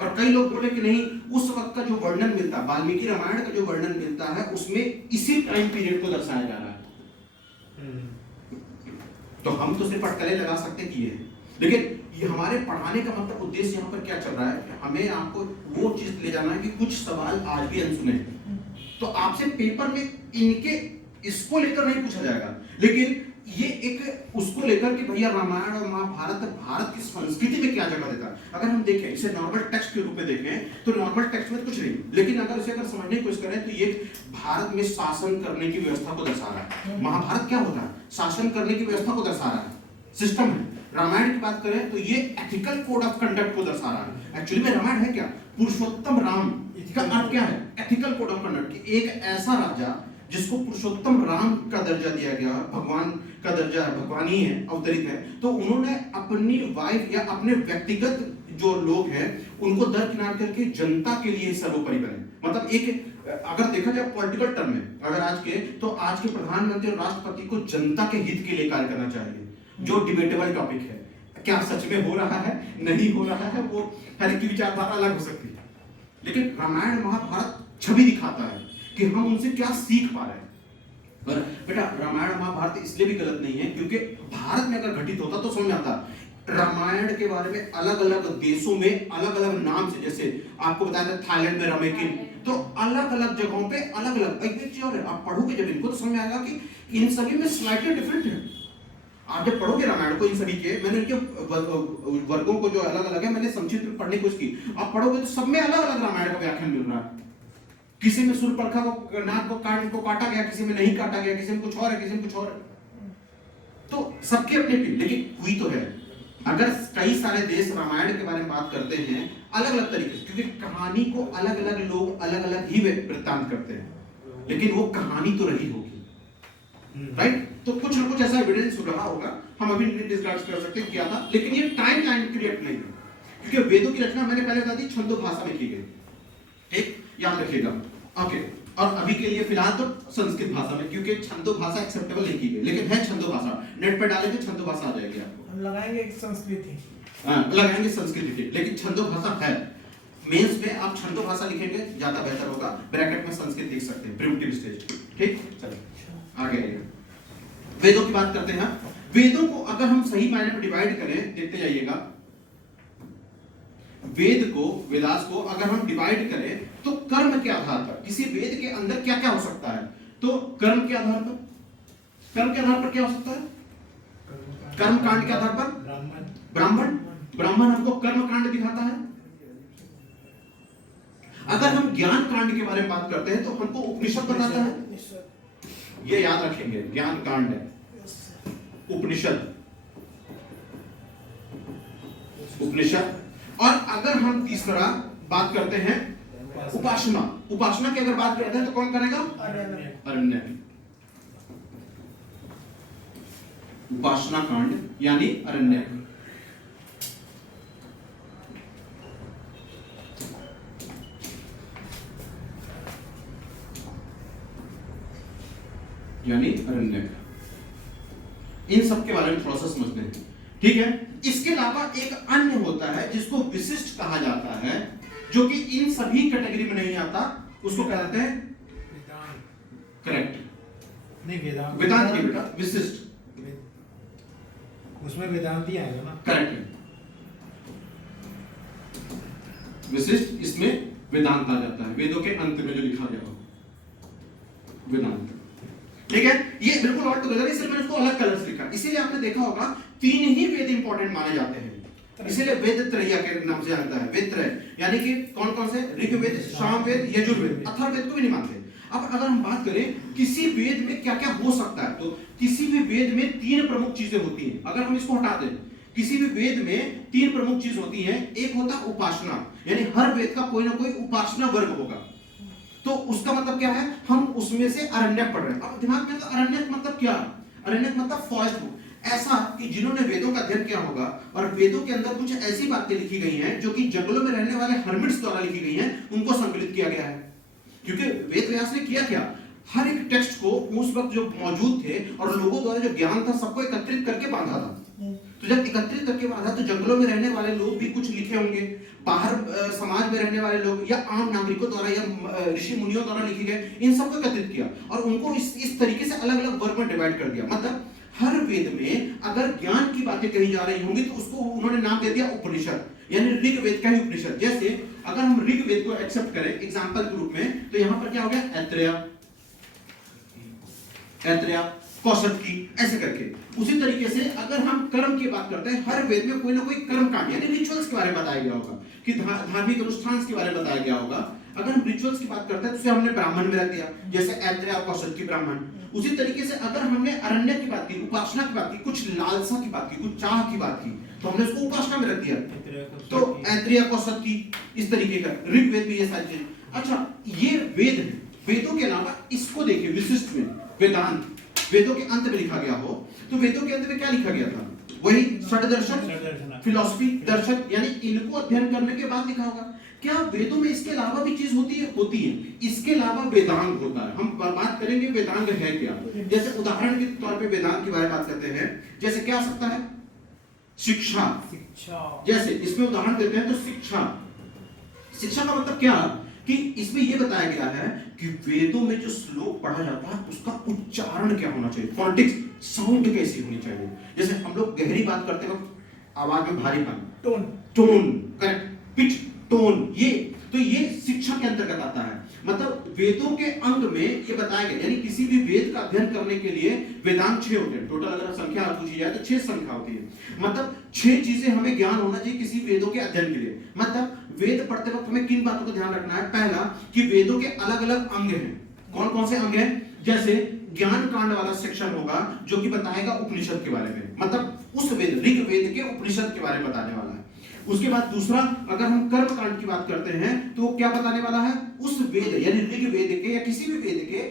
और कई लोग बोले कि नहीं, उस वक्त का जो वर्णन मिलता है, वाल्मीकि रामायण का जो वर्णन मिलता है उसमें इसी टाइम पीरियड को दर्शाया जा रहा है। तो हम तो सिर्फ अटकलें लगा सकते कि ये है, लेकिन ये हमारे पढ़ाने का मतलब उद्देश्य यहाँ पर क्या चल रहा है, हमें आपको वो चीज ले जाना है कि कुछ सवाल आज भी अनसुने। तो आपसे पेपर में इनके इसको लेकर नहीं पूछा जाएगा, लेकिन ये एक उसको लेकर कि भैया रामायण और महाभारत भारत की संस्कृति में क्या जगह देता है। अगर हम देखें इसे नॉर्मल टेक्स्ट के रूप में देखें तो नॉर्मल टेक्स्ट में कुछ नहीं, लेकिन अगर इसे अगर समझने की कोशिश करें तो ये भारत में शासन करने की व्यवस्था को दर्शा रहा है। महाभारत क्या होता है, शासन करने की व्यवस्था को दर्शा रहा है, सिस्टम है। रामायण की बात करें तो ये एथिकल कोड ऑफ कंडक्ट को दर्शा रहा है। एक्चुअली में रामायण है क्या, पुरुषोत्तम राम का अर्थ क्या है, एथिकल कोड ऑफ कंडक्ट। एक ऐसा राजा जिसको पुरुषोत्तम राम का दर्जा दिया गया, भगवान का दर्जा है, भगवान ही है, अवतरित है, तो उन्होंने अपनी वाइफ या अपने व्यक्तिगत जो लोग हैं उनको दरकिनार करके जनता के लिए सर्वोपरि बने। मतलब एक अगर देखा जाए पॉलिटिकल टर्म में, अगर आज के प्रधानमंत्री और राष्ट्रपति को जनता के हित के लिए कार्य करना चाहिए, जो डिबेटेबल टॉपिक है। क्या सच में हो रहा है, नहीं हो रहा है, वो हर एक की विचारधारा अलग हो सकती है, लेकिन रामायण महाभारत छवि दिखाता है कि हम उनसे क्या सीख पा रहे हैं। पर बेटा रामायण महाभारत इसलिए भी गलत नहीं है क्योंकि भारत में अगर घटित होता तो समझ आता। रामायण के बारे में अलग अलग देशों में अलग अलग नाम से, जैसे आपको बताया था थाईलैंड में रमेकिन, तो अलग अलग जगहों पे अलग अलग। एक चीज और है, आप पढ़ोगे जब इनको तो समझ आएगा कि इन सभी में स्लाइटली डिफरेंट है। आप जब पढ़ोगे रामायण को, इन सभी के मैंने इनके वर्गों को जो अलग अलग है मैंने संक्षिप्त में पढ़ने की कोशिश की, आप पढ़ोगे तो सब में अलग अलग रामायण का व्याख्यान मिल रहा है। किसी में सूर्पणखा को नाक को काटा गया, किसी में नहीं काटा गया, किसी में कुछ और है, किसी में कुछ और है। तो सबकी अपनी अपनी, लेकिन हुई तो है। अगर कई सारे देश रामायण के बारे में बात करते हैं अलग अलग तरीके से, क्योंकि कहानी को अलग अलग लोग अलग अलग ही वृत्तांत करते हैं, लेकिन वो कहानी तो रही होगी, राइट? तो कुछ ना कुछ ऐसा एविडेंस रहा होगा, हम अभी नहीं डिस्कस कर सकते क्या था, लेकिन ये टाइम लाइन क्रिएट नहीं है, क्योंकि वेदों की रचना मैंने पहले बता दी छंदो भाषा में की गई, ठीक, याद रखिएगा। ओके, और अभी के लिए फिलहाल तो संस्कृत भाषा में, क्योंकि छंदो भाषा एक्सेप्टेबल नहीं की गई, लेकिन है छंदो भाषा, नेट पर डालेंगे छंदो भाषा आ जाएगी आपको। हम लगाएंगे एक संस्कृति, लगाएंगे संस्कृत की, लेकिन छंदो भाषा है। मेंस में आप छंदो भाषा लिखेंगे ज्यादा बेहतर होगा, ब्रैकेट में संस्कृत लिख सकते हैं, प्रिमिटिव स्टेज, ठीक। चलो आगे आइए, वेदों की बात करते हैं। वेदों को अगर हम सही मायने में डिवाइड करें, देखते जाइएगा, वेद को, वेदास को अगर हम डिवाइड करें तो कर्म के आधार पर, किसी वेद के अंदर क्या क्या हो सकता है, तो कर्म के आधार पर, कर्म के आधार पर क्या हो सकता है? कर्म कांड के आधार पर ब्राह्मण, ब्राह्मण हमको कर्म कांड दिखाता है। अगर हम ज्ञान कांड के बारे में बात करते हैं तो हमको उपनिषद बताता है, ये याद रखेंगे, ज्ञान कांड है उपनिषद, उपनिषद। और अगर हम तीसरा बात करते हैं उपासना, उपासना की अगर बात करते हैं तो कौन करेगा? अरण्यक, उपासना कांड यानी अरण्यक। यानी अरण्यक, इन सब के बारे में थोड़ा सा समझते हैं, ठीक है। इसके अलावा एक अन्य होता है जिसको विशिष्ट कहा जाता है, जो कि इन सभी कैटेगरी में नहीं आता, उसको कहते हैं करेक्ट, नहीं वेदांत, वेदांत नहीं बेटा, विशिष्ट, उसमें वेदांत ही आएगा ना, करेक्ट है, विशिष्ट, इसमें वेदांत आ जाता है, वेदों के अंत में जो लिखा गया हो वेदांत, ठीक है। ये बिल्कुल ऑल टुगेदर, इसलिए मैंने उसको अलग कलर से लिखा, इसीलिए आपने देखा होगा तीन ही वेद इंपॉर्टेंट माने जाते हैं, इसीलिए वेद त्रय के नाम से जानता है, वेद त्रय यानी कि कौन कौन से? ऋग्वेद, सामवेद, यजुर्वेद, अथर्ववेद को भी नहीं मानते। अब अगर हम बात करें किसी वेद में क्या क्या हो सकता है, तो किसी भी वेद में तीन प्रमुख चीजें होती हैं, अगर हम इसको हटा दें, किसी भी वेद में तीन प्रमुख चीज होती हैं, एक होता है उपासना, यानी हर वेद का कोई ना कोई उपासना वर्ग होगा, तो उसका मतलब क्या है? हम उसमें से अरण्यक पढ़ रहे हैं। अब दिमाग में अरण्यक मतलब क्या? अरण्यक मतलब फॉरेस्ट बुक, ऐसा कि जिन्होंने वेदों का अध्ययन किया होगा और वेदों के अंदर कुछ ऐसी बातें लिखी गई हैं जो कि जंगलों में रहने वाले हर्मिट्स द्वारा लिखी गई हैं, उनको संकलित किया गया है। क्योंकि वेद व्यास ने किया क्या, हर एक टेक्स्ट को उस वक्त जो मौजूद थे और लोगों द्वारा जो ज्ञान था सबको एकत्रित करके बांधा था। तो जब एकत्रित करके बांधा तो जंगलों में रहने वाले लोग भी कुछ लिखे होंगे, बाहर समाज में रहने वाले लोग या आम नागरिकों द्वारा या ऋषि मुनियों द्वारा लिखे गए, इन सबको एकत्रित किया और उनको इस तरीके से अलग अलग वर्ग में डिवाइड कर दिया। मतलब हर वेद में अगर ज्ञान की बातें कही जा रही होंगी तो उसको उन्होंने नाम दे दिया उपनिषद, यानी ऋग्वेद का ही उपनिषद। जैसे अगर हम ऋग्वेद को एक्सेप्ट करें एग्जांपल के रूप में, तो यहां पर क्या हो गया? ऐत्रेय, कौशतकी, ऐसे करके। उसी तरीके से अगर हम कर्म की बात करते हैं, हर वेद में कोई ना कोई कर्म कांड यानी रिचुअल्स के बारे में बताया गया होगा, कि धार्मिक अनुष्ठान के बारे में बताया गया होगा। अगर हम रिचुअल्स की बात करते हैं तो उसे हमने ब्राह्मण में रख दिया, जैसे ऐत्रेय और कौशतकी ब्राह्मण। उसी तरीके से अगर हमने अरण्य की बात की, उपासना की बात की, कुछ लालसा की बात की, कुछ चाह की बात की, तो हमने उसको उपासना में रख दिया, तो ऐत्रेय कौशतकी, इस तरीके का। ऋग्वेद में ये सारी चीजें। अच्छा, ये वेद है। वेदों के अलावा इसको देखिए विशिष्ट में वेदांत, वेदों के अंत में लिखा गया हो, तो वेदों के अंत में क्या लिखा गया था? वही षड्दर्शन, फिलॉसफी, दर्शन, यानी इनको अध्ययन करने के बाद लिखा होगा। क्या वेदों में इसके अलावा भी चीज होती है? होती है। इसके अलावा वेदांग होता है। हम बात करेंगे वेदांग है क्या। जैसे उदाहरण के तौर पे वेदांग के बारे में बात करते हैं, जैसे क्या हो सकता है? शिक्षा, जैसे इसमें उदाहरण देते हैं तो शिक्षा, शिक्षा का मतलब क्या कि इसमें यह बताया गया है कि वेदों में जो श्लोक पढ़ा जाता है उसका उच्चारण क्या होना चाहिए, फोनेटिक्स, साउंड कैसी होनी चाहिए। जैसे हम लोग गहरी बात करते वक्त आवाज में भारीपन, टोन, करेक्ट, पिच, टोन, ये तो ये शिक्षा के अंतर्गत आता है। मतलब वेदों के अंग में ये बताया गया, यानी किसी भी वेद का अध्ययन करने के लिए वेदांत 6 होते हैं टोटल। अगर संख्या पूछी जाए तो 6 संख्या होती है। मतलब 6 चीजें हमें ज्ञान होना चाहिए किसी वेदों के अध्ययन के लिए। मतलब वेद पढ़ते वक्त हमें किन बातों का ध्यान रखना है? पहला कि वेदों के अलग अलग अंग हैं। कौन कौन से अंग हैं? जैसे ज्ञान कांड वाला सेक्शन होगा जो कि बताएगा उपनिषद के बारे में, मतलब उस वेद ऋग्वेद के उपनिषद के बारे में बताने वाला है। उसके बाद दूसरा, अगर हम कर्म कांड की बात करते हैं तो क्या बताने वाला है, उस वेद यानी ऋग्वेद के या किसी भी वेद के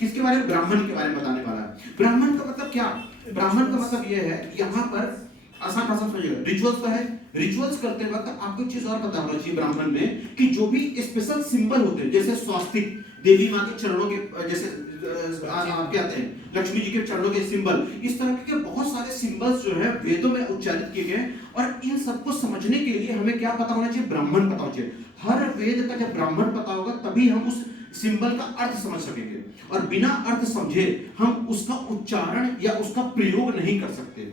किसके बारे में, ब्राह्मण के बारे में बताने वाला है। ब्राह्मण का मतलब क्या, ब्राह्मण का मतलब यह है यहाँ पर आसान भाषा समझिएगा, रिचुअल्स का है। रिचुअल्स करते वक्त आपको एक चीज और पता होना चाहिए ब्राह्मण में कि जो भी स्पेशल सिंबल होते हैं, जैसे स्वास्तिक देवी माँ के चरणों के, जैसे आपके आते हैं लक्ष्मी जी के चरणों के सिंबल, इस तरह के बहुत सारे सिंबल्स जो है वेदों में उच्चारित किए गए। और इन सबको समझने के लिए हमें क्या पता होना चाहिए, ब्राह्मण पता होना चाहिए। हर वेद का जब ब्राह्मण पता होगा तभी हम उस सिंबल का अर्थ समझ सकेंगे, और बिना अर्थ समझे हम उसका उच्चारण या उसका प्रयोग नहीं कर सकते।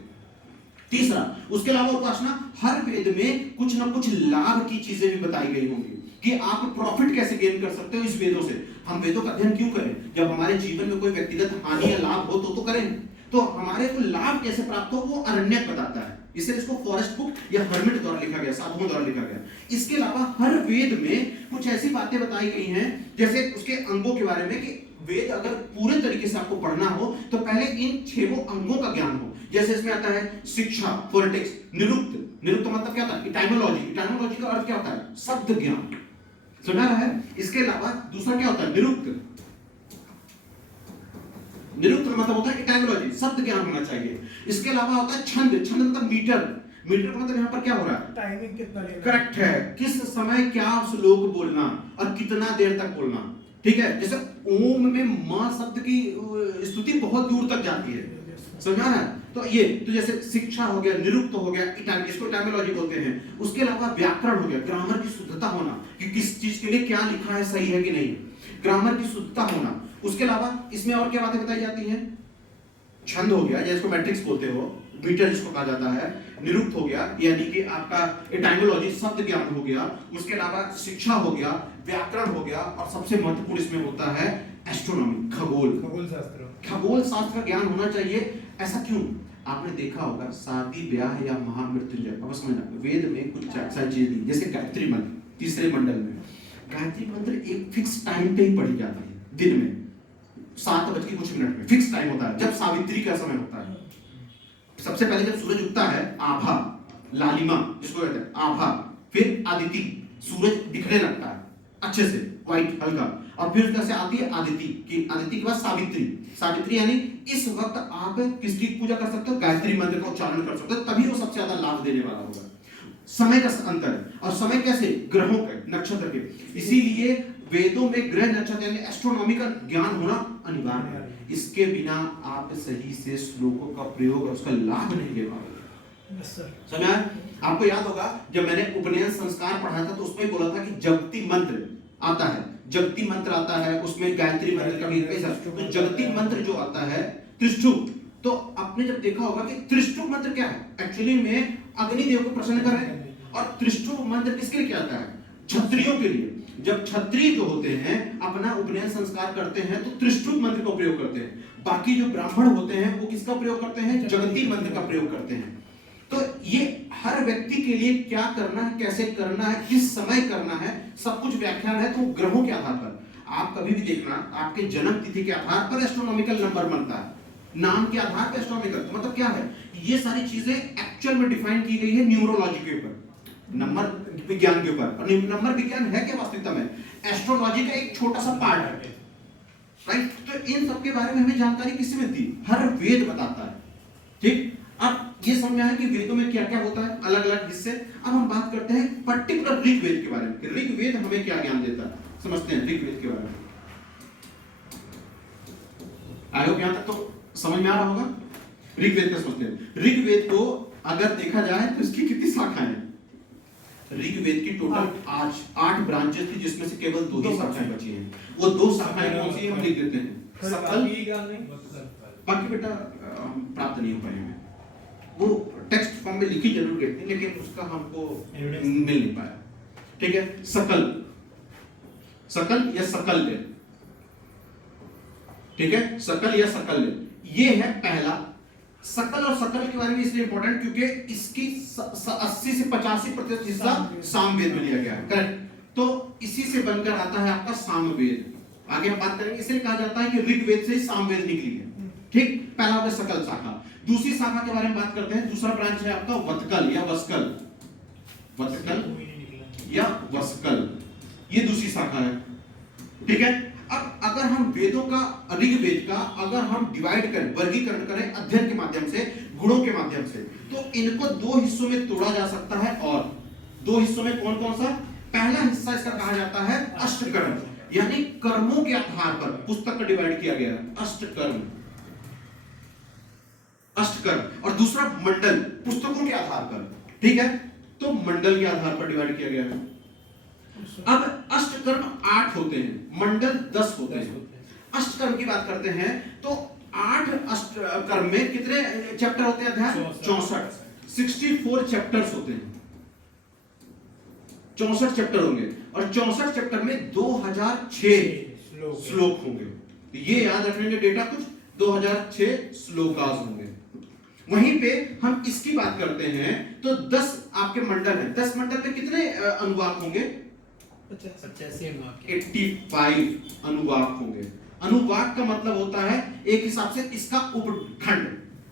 तीसरा, उसके अलावा उपासना, हर वेद में कुछ ना कुछ लाभ की चीजें भी बताई गई होंगी कि आप प्रॉफिट कैसे गेन कर सकते हो इस वेदों से। हम वेदों का अध्ययन क्यों करें, जब हमारे जीवन में कोई व्यक्तिगत हानि या लाभ हो तो करें। तो हमारे को लाभ कैसे प्राप्त हो वो अरण्यक बताता है, इसलिए इसको फॉरेस्ट बुक या हर्मिट द्वारा लिखा गया, साधुओं द्वारा लिखा गया। इसके अलावा हर वेद में कुछ ऐसी बातें बताई गई हैं, जैसे उसके अंगों के बारे में, कि वेद अगर पूरे तरीके से आपको पढ़ना हो तो पहले इन 6 अंगों का ज्ञान हो। जैसे इसमें आता है शिक्षा, पॉलिटिक्स, निरुक्त। निरुक्त मतलब क्या होता है, इटाइमोलॉजी। इटाइमोलॉजी का अर्थ क्या होता है, शब्द ज्ञान, सुना है। इसके अलावा दूसरा क्या होता है, निरुक्त। निरुक्त मतलब होता है इटाइमोलॉजी, शब्द ज्ञान होना चाहिए। इसके अलावा होता है छंद। छंद मतलब मीटर। मीटर का मतलब यहाँ पर क्या हो रहा है, टाइमिंग कितना लेना, करेक्ट है, किस समय क्या श्लोक बोलना और कितना देर तक बोलना, ठीक है। जैसे ओम में मां शब्द की स्तुति बहुत दूर तक जाती है, समझा ना। तो ये तो जैसे शिक्षा हो गया, निरुक्त हो गया, इसको टाइमोलॉजी बोलते हैं। उसके अलावा व्याकरण हो गया, ग्रामर की शुद्धता होना कि किस चीज के लिए क्या लिखा है, सही है कि नहीं, ग्रामर की शुद्धता होना। उसके अलावा इसमें और क्या बातें बताई जाती हैं, छंद हो गया, जिसको मैट्रिक्स बोलते हो, मीटर जिसको कहा जाता है, निरुक्त हो गया यानी कि आपका एटाइमोलॉजी शब्द ज्ञान हो गया। उसके अलावा शिक्षा हो गया, व्याकरण हो गया, और सबसे महत्वपूर्ण इसमें होता है एस्ट्रोनॉमी, खगोल। खगोल शास्त्र का ज्ञान होना चाहिए। ऐसा क्यों, आपने देखा होगा शादी ब्याह या महामृत्युंजय, अब समझना, वेद में कुछ चीजें दी, जैसे गायत्री मंत्र 3रे मंडल में। गायत्री मंत्र एक फिक्स टाइम पे ही पढ़ी जाती है, दिन में 7:00 में फिक्स टाइम होता है, जब सावित्री का समय होता है। सबसे पहले जब सूरज उगता है, आभा, लालिमा जिसको कहते हैं आभा, फिर आदिति, सूरज दिखने लगता है अच्छे से, व्हाइट हल्का, और फिर उसके से आती है आदिति की, आदिति के बाद सावित्री। सावित्री यानी इस वक्त आप किसकी पूजा कर सकते हो, गायत्री मंत्र का उच्चारण कर सकते हो, तभी वो सबसे ज्यादा लाभ देने वाला होगा। समय का अंतर है, और समय कैसे, ग्रहों के, नक्षत्र के। इसीलिए वेदों में ग्रह नक्षत्र यानी एस्ट्रोनॉमी का ज्ञान होना अनिवार्य है। इसके बिना आप सही से श्लोकों का प्रयोग और उसका लाभ नहीं ले पाओगे। समझा? आपको याद होगा जब मैंने उपनयन संस्कार पढ़ा था तो उसमें बोला था कि जगती मंत्र आता है, जगती मंत्र आता है, उसमें गायत्री मंत्र का भी ऐसा। तो जगती मंत्र जो आता है त्रिष्टु, तो आपने जब देखा होगा कि त्रिष्टु मंत्र क्या है, एक्चुअली में अग्निदेव को प्रसन्न कर रहे हैं। और त्रिष्टु मंत्र किसके लिए आता है, क्षत्रियों के लिए। जब क्षत्रिय जो होते हैं अपना उपनयन संस्कार करते हैं तो त्रिष्टु मंत्र का प्रयोग करते हैं। बाकी जो ब्राह्मण होते हैं वो किसका प्रयोग करते हैं, जगती मंत्र का प्रयोग करते हैं। तो ये हर व्यक्ति के लिए क्या करना है, कैसे करना है, किस समय करना है, सब कुछ व्याख्यान है। तो ग्रहों के आधार पर आप कभी भी देखना, आपके जन्म तिथि के आधार पर एस्ट्रोनॉमिकल नंबर बनता है, नाम के आधार पर एस्ट्रोनॉमिकल। मतलब क्या है, ये सारी चीजें एक्चुअल में डिफाइन की गई है न्यूमरोलॉजी के ऊपर, नंबर विज्ञान के ऊपर। और नंबर विज्ञान है क्या वास्तविकता में, एस्ट्रोलॉजी का एक छोटा सा पार्ट है, राइट। तो इन सब के बारे में हमें जानकारी किससे मिलती है, हर वेद बताता है, ठीक। अब ये समझ आया कि वेदों में क्या क्या होता है, अलग अलग हिस्से। अब हम बात करते हैं पर्टिकुलर ऋग्वेद के बारे में। ऋग्वेद हमें क्या ज्ञान देता है, समझते हैं ऋग्वेद के बारे में। आयोग यहां तक तो समझ में आ रहा होगा। ऋग्वेद का समझते हैं। ऋग्वेद को अगर देखा जाए तो इसकी कितनी शाखाएं हैं, ऋग्वेद की टोटल आज 8 ब्रांचेस थी, जिसमें से केवल 2 ही शाखाएं बची हैं। वो 2 शाखाएं कौन सी हम लिख देते हैं, सकल, बाकी बेटा प्राप्त नहीं हो पाए हैं, वो टेक्स्ट फॉर्म में लिखी जरूर गई थी लेकिन उसका हमको मिल नहीं पाया, ठीक है। सकल, सकल या सकल्य, ठीक है, सकल या सकल्य, ये है पहला। सकल और सकल के बारे में इसलिए इंपॉर्टेंट क्योंकि इसकी 80 से 85% हिस्सा सामवेद में लिया गया है, करेक्ट। तो इसी से बनकर आता है आपका सामवेद। आगे हम बात करेंगे। इसलिए कहा जाता है कि ऋग्वेद से ही सामवेद निकली है। ठीक, पहला होता है सकल शाखा। दूसरी शाखा के बारे में बात करते हैं। दूसरा ब्रांच है आपका वत्कल या वस्कल, वत्कल या वस्कल, ये दूसरी शाखा है। ठीक है, अब अगर हम वेदों का, ऋग्वेद का अगर हम डिवाइड करें, वर्गीकरण करें अध्ययन के माध्यम से, गुणों के माध्यम से, तो इनको दो हिस्सों में तोड़ा जा सकता है। और दो हिस्सों में कौन कौन सा? पहला हिस्सा इसका कहा जाता है अष्टकर्म, यानी कर्मों के आधार पर पुस्तक का डिवाइड किया गया है, अष्टकर्म, अष्टकर्म। और दूसरा मंडल, पुस्तकों के आधार पर। ठीक है, तो मंडल के आधार पर डिवाइड किया गया है। अब अष्टकर्म 8 होते हैं, मंडल 10 होते हैं। अष्टकर्म की बात करते हैं तो 8 अष्टकर्म में कितने चैप्टर होते हैं? अध्याय 64, 64 चैप्टर्स होते हैं, 64 चैप्टर होंगे। और 64 चैप्टर में 2006 श्लोक होंगे। ये याद रखने डेटा, कुछ 2006 श्लोकास होंगे। वहीं पे हम इसकी बात करते हैं तो 10 आपके मंडल हैं। 10 मंडल में कितने अनुवाक होंगे? 85 अनुवाक होंगे। अनुवाक का मतलब होता है एक हिसाब से इसका उपखंड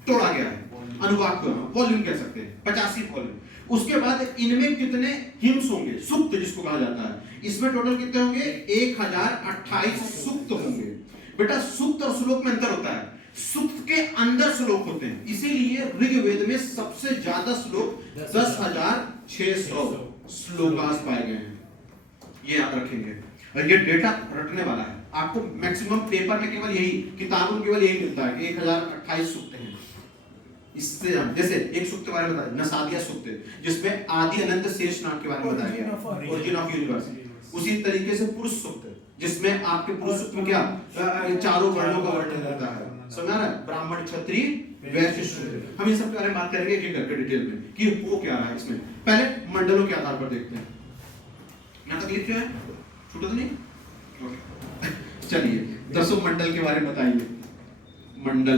तोड़ा गया है, अनुवाक को वॉल्यूम कह सकते हैं, 85 वॉल्यूम। उसके बाद इनमें कितने हिम्स होंगे? सूक्त जिसको कहा जाता है। इसमें टोटल कितने होंगे? 1028 सूक्त होंगे। बेटा सूक्त और श्लोक में अंतर होता है, सूक्त के अंदर श्लोक होते हैं, इसीलिए ऋग्वेद में सबसे ज्यादा श्लोक 10,600 श्लोकास पाए गए हैं। ये याद रखेंगे, और ये डेटा रटने वाला है। आपको मैक्सिमम पेपर में केवल यही, किताबों में केवल यही मिलता है कि 1028 सूक्त हैं। इससे जैसे एक सूक्त के बारे में बताया, नसादिया सूक्त, जिसमें आदि अनंत शेष नाम के बारे में बताया गया, ओरिजिन ऑफ यूनिवर्स। उसी तरीके से पुरुष सूक्त, जिसमें आपके पुरुष सूक्त में क्या चारों वर्णों का वर्णन होता है, समझा रहा है? ब्राह्मण, क्षत्रिय, वैश्य, शूद्र। हम इन सब के बारे में बात करेंगे एक एक करके डिटेल में कि वो क्या रहा है इसमें। पहले मंडलों के आधार पर देखते हैं। यहाँ तक लिख है, छूटा तो नहीं? चलिए 10 मंडल के बारे में बताइए। मंडल,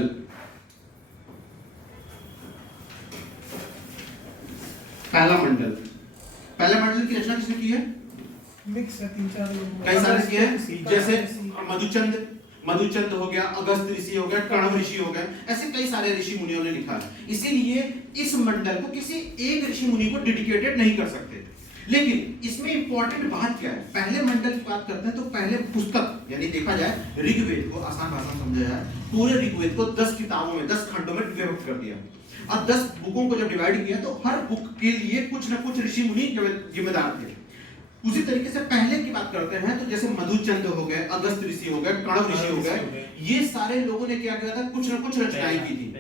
पहला मंडल, पहला मंडल की रचना किसने की है? मिक्स है, 3-4 लोग, कई सारे किए हैं, जैसे मधुचंद हो गया, अगस्त ऋषि हो गया, कण्व ऋषि हो गए, ऐसे कई सारे ऋषि मुनियों ने लिखा है। इसीलिए इस मंडल को किसी एक ऋषि मुनि को डेडिकेटेड नहीं कर सकते। लेकिन इसमें इंपॉर्टेंट बात क्या है? पहले मंडल की बात करते हैं तो पहले पुस्तक, यानी देखा जाए ऋग्वेद को आसान भाषा में समझा जाए, पूरे ऋग्वेद को 10 किताबों में, 10 खंडों में विभक्त कर दिया। और 10 बुकों को जब डिवाइड किया तो हर बुक के लिए कुछ न कुछ ऋषि मुनि जिम्मेदार थे। उसी तरीके से पहले की बात करते हैं तो जैसे मधुचंद हो गए, अगस्त ऋषि हो गए, कण्व ऋषि हो गए, ये सारे लोगों ने क्या किया था? कुछ न कुछ रचनाएं की थी।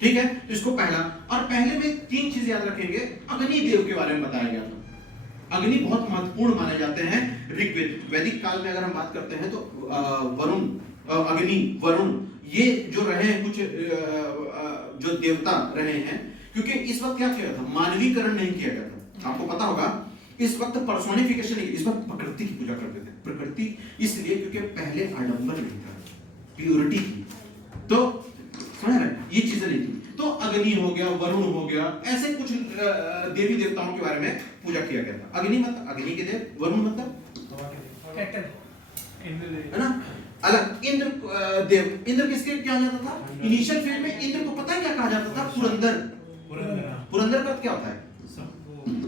ठीक है, तो इसको पहला। और पहले में 3 चीज याद रखेंगे। अग्नि देव के बारे में बताया गया था। अग्नि बहुत महत्वपूर्ण माने जाते हैं ऋग्वेद, वैदिक काल में अगर हम बात करते हैं तो वरुण, अग्नि, वरुण, ये जो रहे हैं कुछ जो देवता रहे हैं, क्योंकि इस वक्त क्या किया था? मानवीकरण नहीं किया गया था। आपको पता होगा इस वक्त पर्सोनिफिकेशन नहीं, इस वक्त प्रकृति की पूजा करते थे। प्रकृति इसलिए क्योंकि पहले आडंबर नहीं था, प्योरिटी थी। तो समझ रहे हैं, ये चीजें नहीं थी। तो अग्नि हो गया, वरुण हो गया, ऐसे कुछ देवी देवताओं के बारे में पूजा किया गया था। अग्नि मतलब अग्नि के देव, वरुण मतलब कैटल, है ना, अलग। इंद्र देव, इंद्र किसके क्या जाता था? इनिशियल फेज में इंद्र को पता है क्या कहा जाता था? पुरंदर। पुरंदर का अर्थ क्या होता है?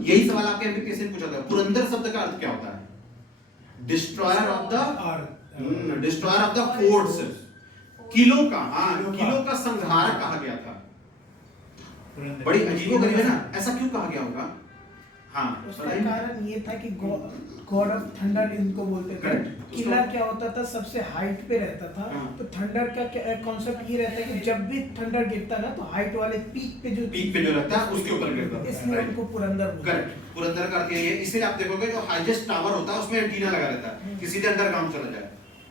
यही सवाल आपके एमपीएससी में पूछा था। पुरंदर शब्द का अर्थ क्या होता है? डिस्ट्रॉयर ऑफ द फोर्ट्स, किलों का, किलों का संहारक कहा गया था। बड़ी अजीबोगरीब है ना, ऐसा क्यों कहा गया होगा? हाँ, उसका कारण ये था कि गॉड ऑफ थंडर इनको बोलते थे। किला क्या होता था? सबसे हाइट पे रहता था। तो थंडर का कॉन्सेप्ट ये रहता है कि जब भी थंडर गिरता ना तो हाइट वाले पीक पे जो रहता है उसके ऊपर गिरता है, इसलिए उनको पुरंदर बोलते हैं। करेक्ट, पुरंदर का अर्थ यही है। इसलिए आप देखोगे जो हाईएस्ट टावर होता है उसमें एंटीना लगा रहता है कि सीधे अंदर काम चला जाए।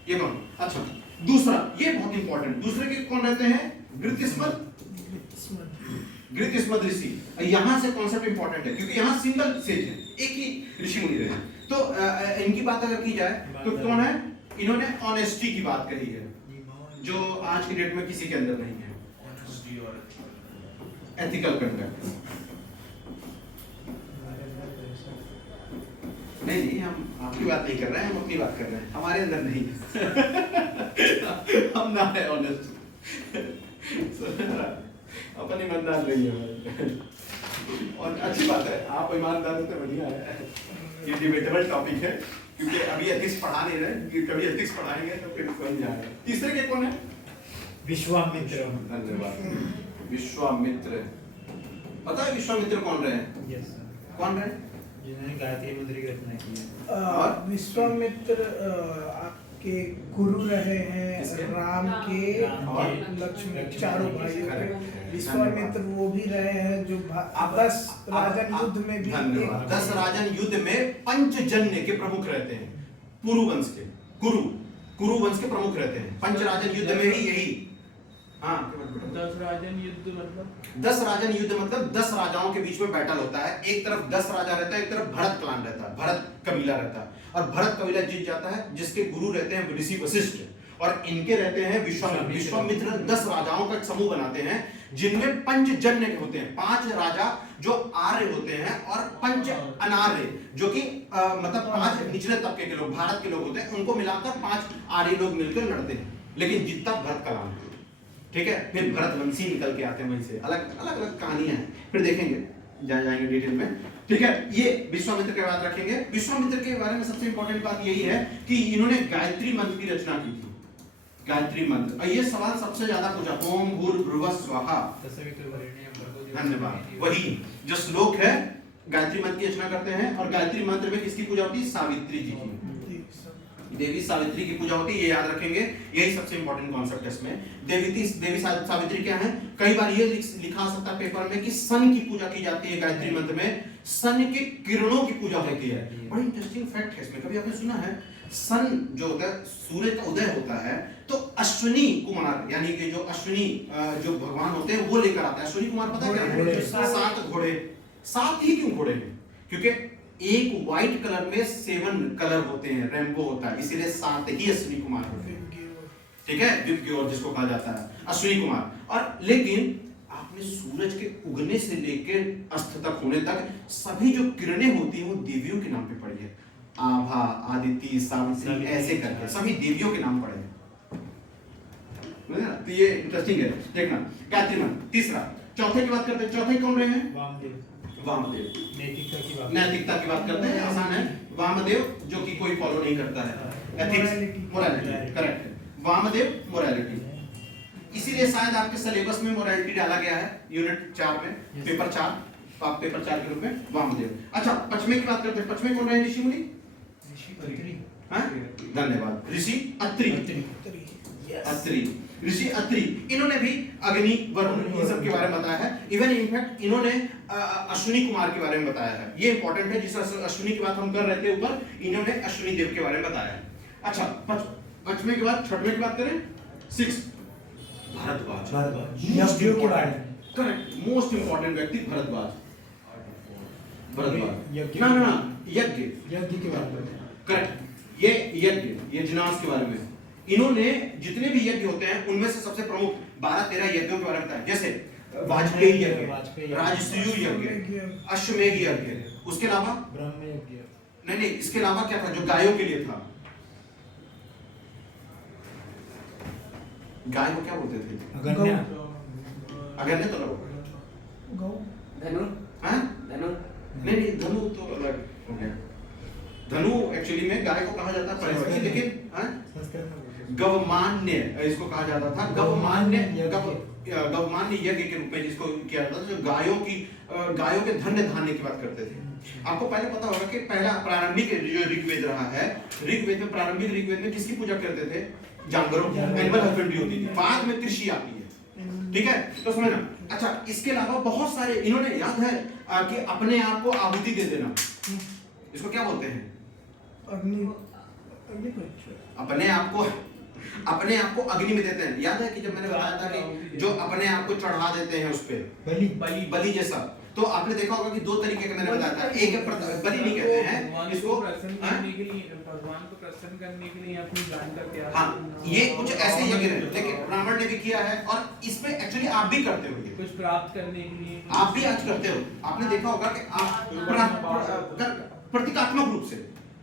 ये कौन? अच्छा, दूसरा, ये बहुत इंपॉर्टेंट, दूसरे के कौन रहते हैं? गृत्स्मद ऋषि। यहां से कॉन्सेप्ट इंपॉर्टेंट है क्योंकि यहां सिंगल सेज है, एक ही ऋषि मुनि रहे। तो इनकी बात अगर की जाए तो कौन है? इन्होंने ऑनेस्टी की बात कही है, जो आज की डेट में किसी के अंदर नहीं है। एथिकल कंडक्ट, नहीं नहीं, हम आपकी बात नहीं कर रहे हैं, हम अपनी बात कर रहे हैं, हमारे अंदर नहीं हम ना है ऑनेस्ट, अपन ईमानदार नहीं है। और अच्छी बात है, आप ईमानदार हो तो बढ़िया है। ये डिबेटेबल टॉपिक है, क्योंकि अभी एथिक्स पढ़ा नहीं रहे, कभी एथिक्स पढ़ाएंगे तो फिर समझ जाएगा। तीसरे के कौन है? विश्वामित्र। धन्यवाद। विश्वामित्र, पता है विश्वामित्र कौन रहे हैं? यस सर, कौन रहे? जिन्होंने गायत्री मंत्र की रचना की है। विश्वामित्र आपके गुरु रहे हैं किसके? राम के राम और के, लक्ष्मण, लक्ष्मण चारों के। भाइयों के। Correct। विश्वामित्र वो भी रहे हैं जो 10 राजन युद्ध में भी धन्यवाद। 10 राजन युद्ध में पंचजन्य के प्रमुख रहते हैं, कुरु वंश के, कुरु वंश के प्रमुख रहते हैं। पंचराजन युद्ध में ही यही, हाँ 10 राजन युद्ध मतलब 10 राजन युद्ध मतलब 10 राजाओं के बीच में बैटल होता है। एक तरफ 10 राजा रहता है, एक तरफ भरत क्लान रहता है, भरत कबीला रहता है, और भरत कबीला जीत जाता है, जिसके गुरु रहते हैं ऋषि वशिष्ठ, और इनके रहते हैं विश्वामित्र। विश्वामित्र 10 राजाओं का समूह बनाते हैं, जिनमें पंचजन्य होते हैं, 5 राजा जो आर्य होते हैं, और पंच अनार्य जो कि मतलब 5 निचले तबके के लोग, भारत के लोग होते हैं, उनको मिलाकर 5 आर्य लोग मिलकर लड़ते हैं, लेकिन जीतता भरत कलाम। ठीक है, फिर भरतवंशी निकल के आते हैं वहीं से, अलग अलग कहानियां हैं, फिर देखेंगे, जाएंगे डिटेल में। ठीक है, ये विश्वामित्र के बाद रखेंगे। विश्वामित्र के बारे में सबसे इंपॉर्टेंट बात यही है कि इन्होंने गायत्री मंत्र की रचना की थी। गायत्री मंत्र, और ये सवाल सबसे ज्यादा पूछा, ओम भूर्भुवः स्वाहा। धन्यवाद। वही जो श्लोक है, गायत्री मंत्र की रचना करते हैं, और गायत्री मंत्र में किसकी पूजा होती है? सावित्री जी की, देवी सावित्री की पूजा होती है, ये याद रखेंगे। यही सबसे इंपॉर्टेंट कॉन्सेप्ट है इसमें। देवी सावित्री क्या है? कई बार ये लिखा सकता है पेपर में कि सन की पूजा की जाती है गायत्री मंत्र में, सन के किरणों की पूजा होती है। बड़ी इंटरेस्टिंग फैक्ट है इसमें, कभी आपने सुना है? सन जो होता है, सूर्य का उदय होता है, तो अश्विनी कुमार, यानी कि जो अश्विनी जो भगवान होते हैं वो लेकर आता है। अश्विनी कुमार पता है क्या है? 7 घोड़े। 7 ही क्यों घोड़े हैं? क्योंकि एक व्हाइट कलर में 7 कलर होते हैं, रेनबो होता है, इसीलिए 7 ही अश्विनी कुमार होते हैं। ठीक है, विप्ग्योर जिसको कहा जाता है, अश्विनी कुमार। और लेकिन आपने सूरज के उगने से लेकर अस्त तक होने तक सभी जो किरणें होती हैं वो देवियों के नाम पे पड़ी है। आभा, आदिति, सावित्री, ऐसे करके सभी देवियों के नाम पड़े हैं। तो ये इंटरेस्टिंग है, देखना। गायत्री मंत्र तीसरा। चौथे की बात करते हैं, चौथे कौन रहे हैं? वामदेव। नैतिकता की बात करते हैं, आसान है। वामदेव जो कि कोई फॉलो नहीं करता है, ethics, morality, correct. Vamdev morality, इसीलिए शायद आपके सिलेबस में मोरालिटी डाला गया है, यूनिट 4 में, पेपर 4, आप पेपर 4 के रूप में वामदेव। अच्छा, पचमे की बात करते हैं, पचमे कौन रहे? ऋषि मुनि। धन्यवाद। ऋषि अत्रि, ऋषि अत्रि, इन्होंने भी अग्नि, वरुण, इन सब के बारे में बताया है। इवन इनफैक्ट इन्होंने अश्विनी कुमार के बारे में बताया है। ये इंपॉर्टेंट है, जिस अश्विनी की बात हम कर रहे थे ऊपर, इन्होंने अश्विनी देव के बारे में बताया है। अच्छा, पचमे के बाद छठवें की बात करें, 6 भरद्वाज, यज्ञों के बारे में। करेक्ट, मोस्ट इंपॉर्टेंट व्यक्ति भरद्वाज। यज्ञ के बारे में, करेक्ट। ये यज्ञ, यज्ञनाश के बारे में, इन्होंने जितने भी यज्ञ होते हैं उनमें से सबसे प्रमुख 12-13 यज्ञों के बारे में बताया, जैसे वाजपेयी यज्ञ, राजसूय यज्ञ, अश्वमेध यज्ञ, उसके अलावा ब्रह्म यज्ञ, नहीं, इसके अलावा क्या था जो गायों के लिए था? गाय को क्या बोलते थे? अगन्य तो लोग धनु, हाँ? धनु, नहीं, धनु तो अलग हो गया। धनु एक्चुअली में गाय को कहा जाता है परिवर्ती, लेकिन गवमान्य इसको कहा जाता था। गवमान्य यज्ञ के रूप में जिसको किया जाता था, जो गायों के धन्य धान्य की बात करते थे। आपको पहले पता होगा कि पहला प्रारंभिक जो ऋग्वेद रहा है, ऋग्वेद में, प्रारंभिक ऋग्वेद में किसकी पूजा करते थे? जानवरों, एनिमल हस्बेंड्री होती थी। बाद में कृषि आती है, ठीक है, तो समझना। अच्छा, इसके अलावा बहुत सारे इन्होंने, याद है कि अपने आप को आहुति दे देना, इसको क्या बोलते हैं? अपने आप को अग्नि में देते हैं। याद है कि जब मैंने बताया था कि जो अपने आप को चढ़ा देते हैं उस पे, बलि जैसा, तो आपने देखा होगा कि 2 तरीके का मैंने बताया था। एक बलि नहीं कहते हैं इसको, भगवान को प्रसन्न करने के लिए अपनी जान का त्याग। हाँ, ये कुछ ऐसे यज्ञ हैं, लेकिन रावण ने भी किया है, और इसमें एक्चुअली आप भी करते हो, कुछ प्राप्त करने के लिए आप भी आज करते हो। आपने देखा होगा कि आप प्रतीकात्मक रूप से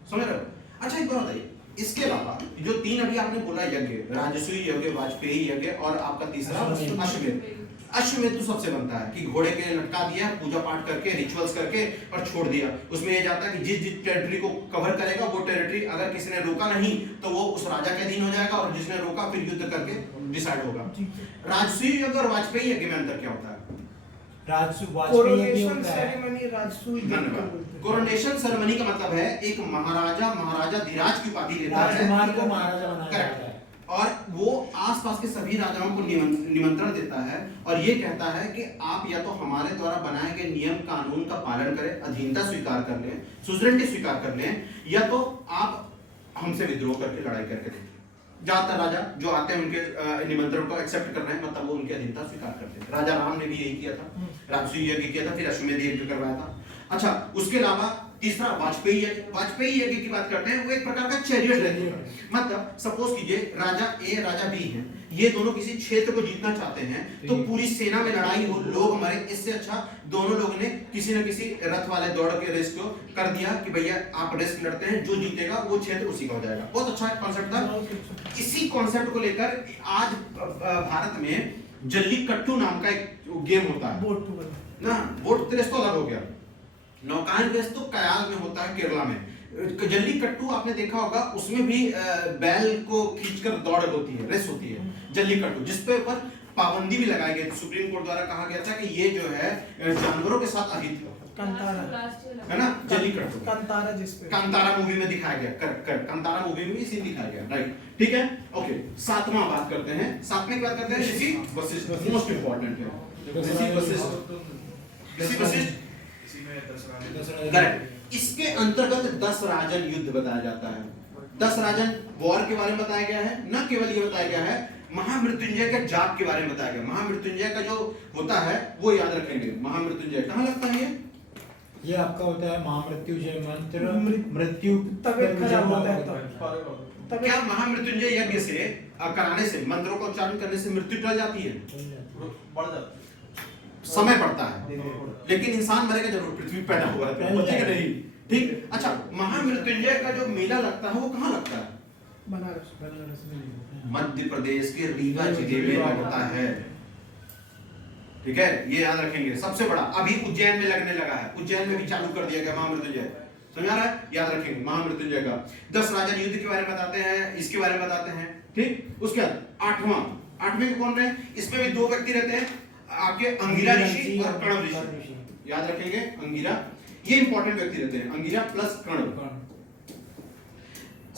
समझ रहे हो? अच्छा एक बात बताइए, इसके अलावा जो 3 अभी आपने बोला यज्ञ, राजसूय यज्ञ, वाजपेयी यज्ञ और आपका तीसरा अश्वमेध। अश्वमेध तो सबसे बनता है कि घोड़े के लटका दिया, पूजा पाठ करके, रिचुअल्स करके और छोड़ दिया। उसमें ये जाता है कि जिस जिस टेरिटरी को कवर करेगा वो टेरिटरी अगर किसी ने रोका नहीं तो वो उस राजा के अधीन हो जाएगा, और जिसने रोका फिर युद्ध करके डिसाइड होगा। राजसूय यज्ञ और वाजपेयी यज्ञ में अंतर क्या होता है? कोरोनेशन सेरेमनी राजसूय यज्ञ को बोलते हैं। कोरोनेशन सेरेमनी का मतलब है एक महाराजा धीराज की उपाधि लेता है, राजकुमार को महाराजा बनाया करेक्ट, जाता है। और वो आसपास के सभी राजाओं को निमंत्रण देता है और ये कहता है कि आप या तो हमारे द्वारा बनाए गए नियम कानून का पालन करें, अधीनता स्वीकार कर लें, सुजरेनिटी स्वीकार कर लें, या तो आप हमसे विद्रोह करके लड़ाई करके देखें। ज्यादातर राजा जो आते हैं उनके निमंत्रण को एक्सेप्ट कर रहे हैं, मतलब वो उनकी अधीनता स्वीकार करते हैं। राजा राम ने भी यही किया था, राजसूय यज्ञ किया था, फिर अश्वमेध यज्ञ करवाया था। अच्छा, उसके अलावा तीसरा वाजपेयी यज्ञ। वाजपेयी यज्ञ की बात करते हैं, वो एक प्रकार का चैरियट रहती है। मतलब सपोज कीजिए राजा ए राजा बी हैं, ये दोनों किसी क्षेत्र को जीतना चाहते हैं, तो पूरी सेना में लड़ाई हो, लोग मरे, इससे अच्छा दोनों लोगों ने किसी न किसी रथ वाले दौड़ के रेस को कर दिया कि भैया आप रेस लड़ते हैं, जो जीतेगा वो क्षेत्र उसी का हो जाएगा। बहुत अच्छा कॉन्सेप्ट था। इसी कॉन्सेप्ट को लेकर आज भारत में जल्लीकट्टू नाम का एक गेम होता है ना। बोट रेस तो अलग हो गया, नौकायन रेस तो कयाल में होता है, केरला में। जल्लीकट्टू आपने देखा होगा, उसमें भी बैल को खींचकर दौड़ होती है, रेस होती है जल्लीकट्टू, जिसपे ऊपर पाबंदी भी लगाई गई। सुप्रीम कोर्ट द्वारा कहा गया था कि ये जो है जानवरों के साथ अहित है ना, जल्लीकट्टू। कांतारा जिसपे कांतारा मूवी में दिखाया गया, करेक्ट, कांतारा मूवी में भी सीन दिखाया गया, राइट, ठीक है, ओके। सातवां बात करते हैं, सातवें बात करते हैं ऋषि वशिष्ठ, मोस्ट इंपॉर्टेंट है ऋषि वशिष्ठ। ऋषि वशिष्ठ करेक्ट। इसके अंतर्गत 10 राजन युद्ध बताया जाता है। 10 राजन वॉर के बारे में बताया गया है, न केवल ये बताया गया है, महामृत्युंजय के जाप के बारे में बताया गया। महामृत्युंजय का जो होता है वो याद रखेंगे। महामृत्युंजय कहाँ लगता है ये आपका होता है महामृत्युंजय मंत्र, मृत्यु तबीयत खराब होता है तो क्या महामृत्युंजय यज्ञ से कराने से, मंत्रों का उच्चारण करने से मृत्यु टल जाती है? बढ़ जाता समय पड़ता है, लेकिन इंसान मरेगा जरूर, पृथ्वी पैदा हुआ है, ठीक है नहीं? ठीक। अच्छा, महामृत्युंजय का जो मेला लगता है वो कहाँ लगता है? बनारस में। मध्य प्रदेश के रीवा जिले में लगता है, ठीक है, ये याद रखेंगे। सबसे बड़ा अभी उज्जैन में लगने लगा है, उज्जैन में भी चालू कर दिया गया महामृत्युंजय, समझ आ रहा है? याद रखेंगे महामृत्युंजय का। 10 राजन युद्ध के बारे में बताते हैं, इसके बारे में बताते हैं, ठीक। उसके बाद आठवें में कौन रहे? इसमें भी 2 व्यक्ति रहते हैं आपके, अंगिरा ऋषि और कण्व ऋषि, याद रखेंगे। अंगिरा, ये इंपॉर्टेंट व्यक्ति रहते हैं, अंगिरा प्लस कण्व।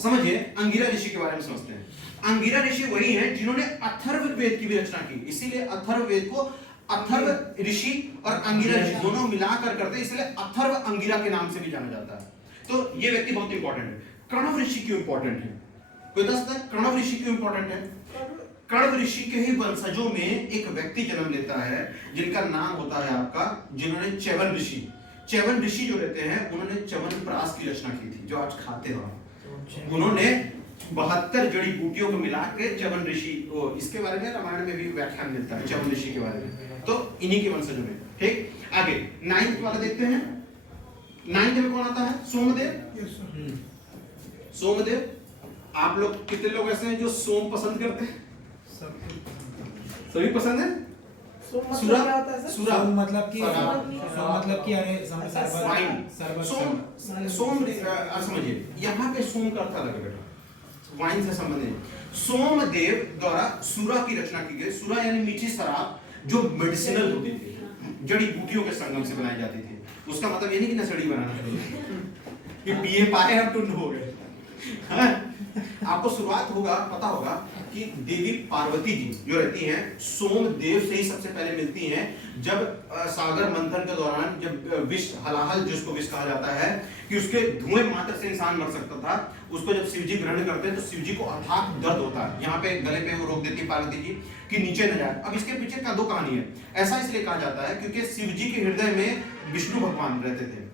समझिए, अंगिरा ऋषि के बारे में समझते हैं। अंगिरा ऋषि वही हैं जिन्होंने अथर्ववेद की भी रचना की, इसीलिए अथर्ववेद को अथर्व ऋषि और अंगिरा ऋषि दोनों मिलाकर करते हैं, इसलिए अथर्व अंगिरा के नाम से भी जाना जाता है। तो ये व्यक्ति बहुत इंपॉर्टेंट है। कण्व ऋषि क्यों इंपॉर्टेंट है? कोई दस सकता है कण्व ऋषि क्यों इंपॉर्टेंट है? कण्व ऋषि के ही वंशजों में एक व्यक्ति जन्म लेता है जिनका नाम होता है आपका, जिन्होंने च्यवन ऋषि। च्यवन ऋषि जो रहते हैं उन्होंने च्यवनप्राश की रचना की थी, जो आज खाते हो। उन्होंने 72 जड़ी बूटियों को मिला के च्यवन ऋषि, इसके बारे में रामायण में भी व्याख्यान मिलता है च्यवन ऋषि के बारे में। तो इन्हीं के वंशजों में, ठीक। आगे 9th वाला देखते हैं। 9th में कौन आता है? सोमदेव। सोमदेव, आप लोग कितने लोग ऐसे हैं जो सोम पसंद करते हैं? सभी पसंद है? सुरा क्या होता है सर? सुरा मतलब कि मतलब कि अरे वाइन, सोम समझिए, यहाँ पे सोम का अर्थ अलग है बेटा, वाइन से संबंधित है। सोमदेव द्वारा सुरा की रचना की गई। सुरा यानी मीठी शराब जो मेडिसिनल होती थी, जड़ी बूटियों के संगम से बनाई जाती थी। उसका मतलब ये नहीं कि नशेड़ी बनाना कि पिए पाए हम टुंड हो गए। आपको शुरुआत होगा, पता होगा कि देवी पार्वती जी जो रहती हैं सोमदेव से ही सबसे पहले मिलती हैं। जब सागर मंथन के दौरान जब विष, हलाहल जिसको विष कहा जाता है, कि उसके धुएं मात्र से इंसान मर सकता था, उसको जब शिव जी ग्रहण करते हैं तो शिव जी को अथाक दर्द होता है। यहाँ पे गले पे वो रोक देती पार्वती जी कि नीचे न जाए। अब इसके पीछे का 2 कहानी है। ऐसा इसलिए कहा जाता है क्योंकि शिव जी के हृदय में विष्णु भगवान रहते थे,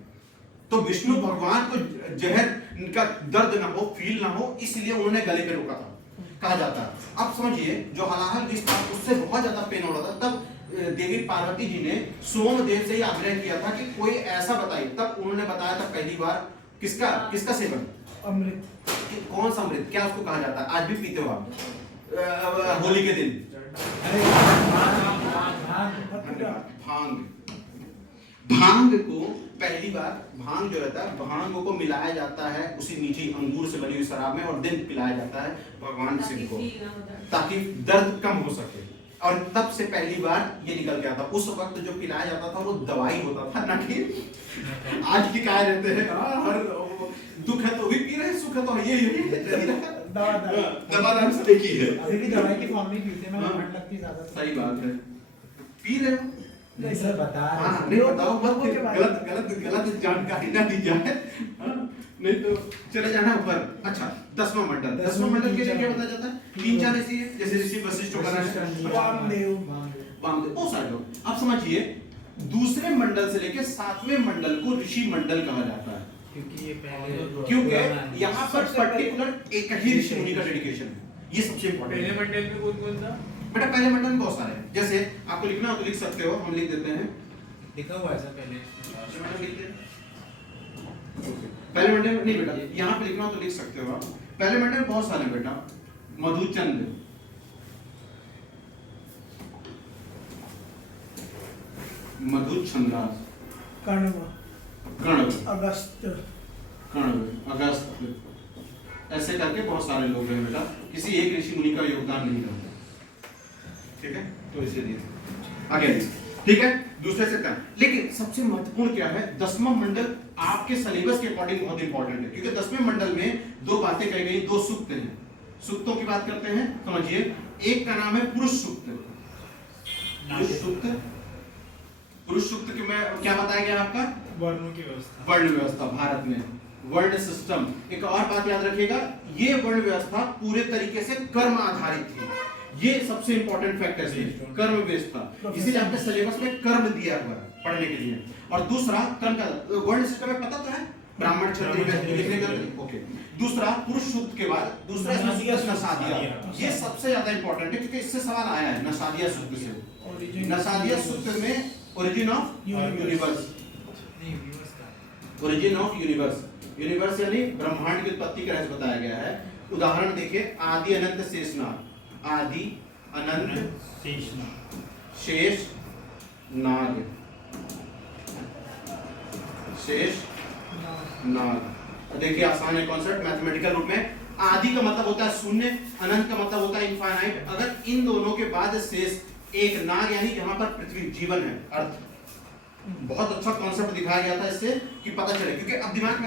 तो विष्णु भगवान को जहर का दर्द ना हो, फील ना हो, इसलिए उन्होंने गले पे रोका था, कहा जाता है। अब समझिए, जो हलाहल विष था उससे बहुत ज्यादा पेन हो रहा था, तब देवी पार्वती जी ने सोमदेव से ही आग्रह किया था कि कोई ऐसा बताइए। तब उन्होंने बताया था पहली बार किसका सेवन? अमृत। कौन सा अमृत, क्या उसको कहा जाता है, आज भी पीते हो आप होली के दिन? अरे भांग। भांग को पहली बार, भांग जो रहता है, भांग को मिलाया जाता है उसी मीठी अंगूर से बनी हुई शराब में और दिन पिलाया जाता है भगवान शिव को, ताकि दर्द कम हो सके। और तब से पहली बार ये निकल गया था। उस वक्त जो पिलाया जाता था वो दवाई होता था, ना कि आज की काय रहते हैं हर दुख है तो भी पी रहे, सुख है तो ये दवा नाम से देखी है। अभी भी दवाई की फॉर्म में पीते हैं, ठंड लगती है ज्यादा। सही बात है, पी रहे हो। नहीं सर बता रहे हाँ, हैं। नहीं बताओ मत, गलत जानकारी ना दी जाए, हाँ, नहीं तो चले जाना ऊपर। अच्छा, 10वां मंडल, 10वां मंडल के लिए क्या बताया जाता है? 3-4 ऋषि है, जैसे ऋषि वशिष्ठ वामदेव। वामदेव, बहुत सारे लोग। अब समझिए, दूसरे मंडल से लेके 7वें मंडल को ऋषि मंडल कहा जाता है, क्योंकि ये पहले क्योंकि यहाँ पर पर्टिकुलर एक ही ऋषि मुनि का डेडिकेशन है। ये सबसे पहले इम्पोर्टेंट है। मंडल में कौन था? बेटा पहले मंडल में बहुत सारे हैं, जैसे आपको लिखना हो तो लिख सकते हो, हम लिख देते हैं। लिखा हुआ है सर पहले। पहले मंडल में नहीं बेटा, यहाँ पे लिखना हो तो लिख सकते हो आप। पहले मंडल में बहुत सारे बेटा, मधुचंद्र, मधुचंद्रास, कण्व, कण्व, अगस्त, कण्व, अगस्त, ऐसे करके बहुत सारे लोग हैं बेटा। किसी एक ऋषि मुनि का योगदान नहीं रहता, ठीक है? तो इसलिए आगे, ठीक है? दूसरे से कम। लेकिन सबसे महत्वपूर्ण क्या है, 10वां मंडल आपके सिलेबस के अकॉर्डिंग बहुत इंपॉर्टेंट है, क्योंकि 10वें मंडल में 2 बातें कही गई, 2 सूक्त हैं। सूक्तों की बात करते हैं, समझिए। एक का नाम है पुरुष सूक्त। पुरुष सूक्त, पुरुष सूक्त में क्या बताया गया आपका? वर्णों की व्यवस्था। वर्ण व्यवस्था, भारत में वर्ण सिस्टम। एक और बात याद रखिएगा, ये वर्ण व्यवस्था पूरे तरीके से कर्म आधारित थी। ये सबसे इंपॉर्टेंट फैक्टर है, कर्म व्यवस्था। इसीलिए आपके सिलेबस में कर्म दिया हुआ है पढ़ने के लिए। और दूसरा कर्म का वर्ण सिस्टम में पता तो है, ब्राह्मण क्षत्रिय लिखने का, ओके। दूसरा पुरुष सूक्त के बाद दूसरा नसादिया। ये सबसे ज्यादा इंपॉर्टेंट है, क्योंकि इससे सवाल आया है नसादिया सूक्त से। नसादिया सूक्त में origin of universe, origin of universe, universe यानी ब्रह्मांड की उत्पत्ति का रहस्य बताया गया है। उदाहरण देखिए, आदि अनंत शेषनाग, आदि अनंत शेष नाग, शेष नाग। देखिए आसान है कॉन्सेप्ट मैथमेटिकल रूप में। आदि का मतलब होता है शून्य, अनंत का मतलब होता है इनफाइनाइट। अगर इन दोनों के बाद शेष एक नाग, यानी जहां पर पृथ्वी जीवन है, अर्थ। बहुत अच्छा कॉन्सेप्ट दिखाया गया था इससे कि पता चले, क्योंकि अब दिमाग में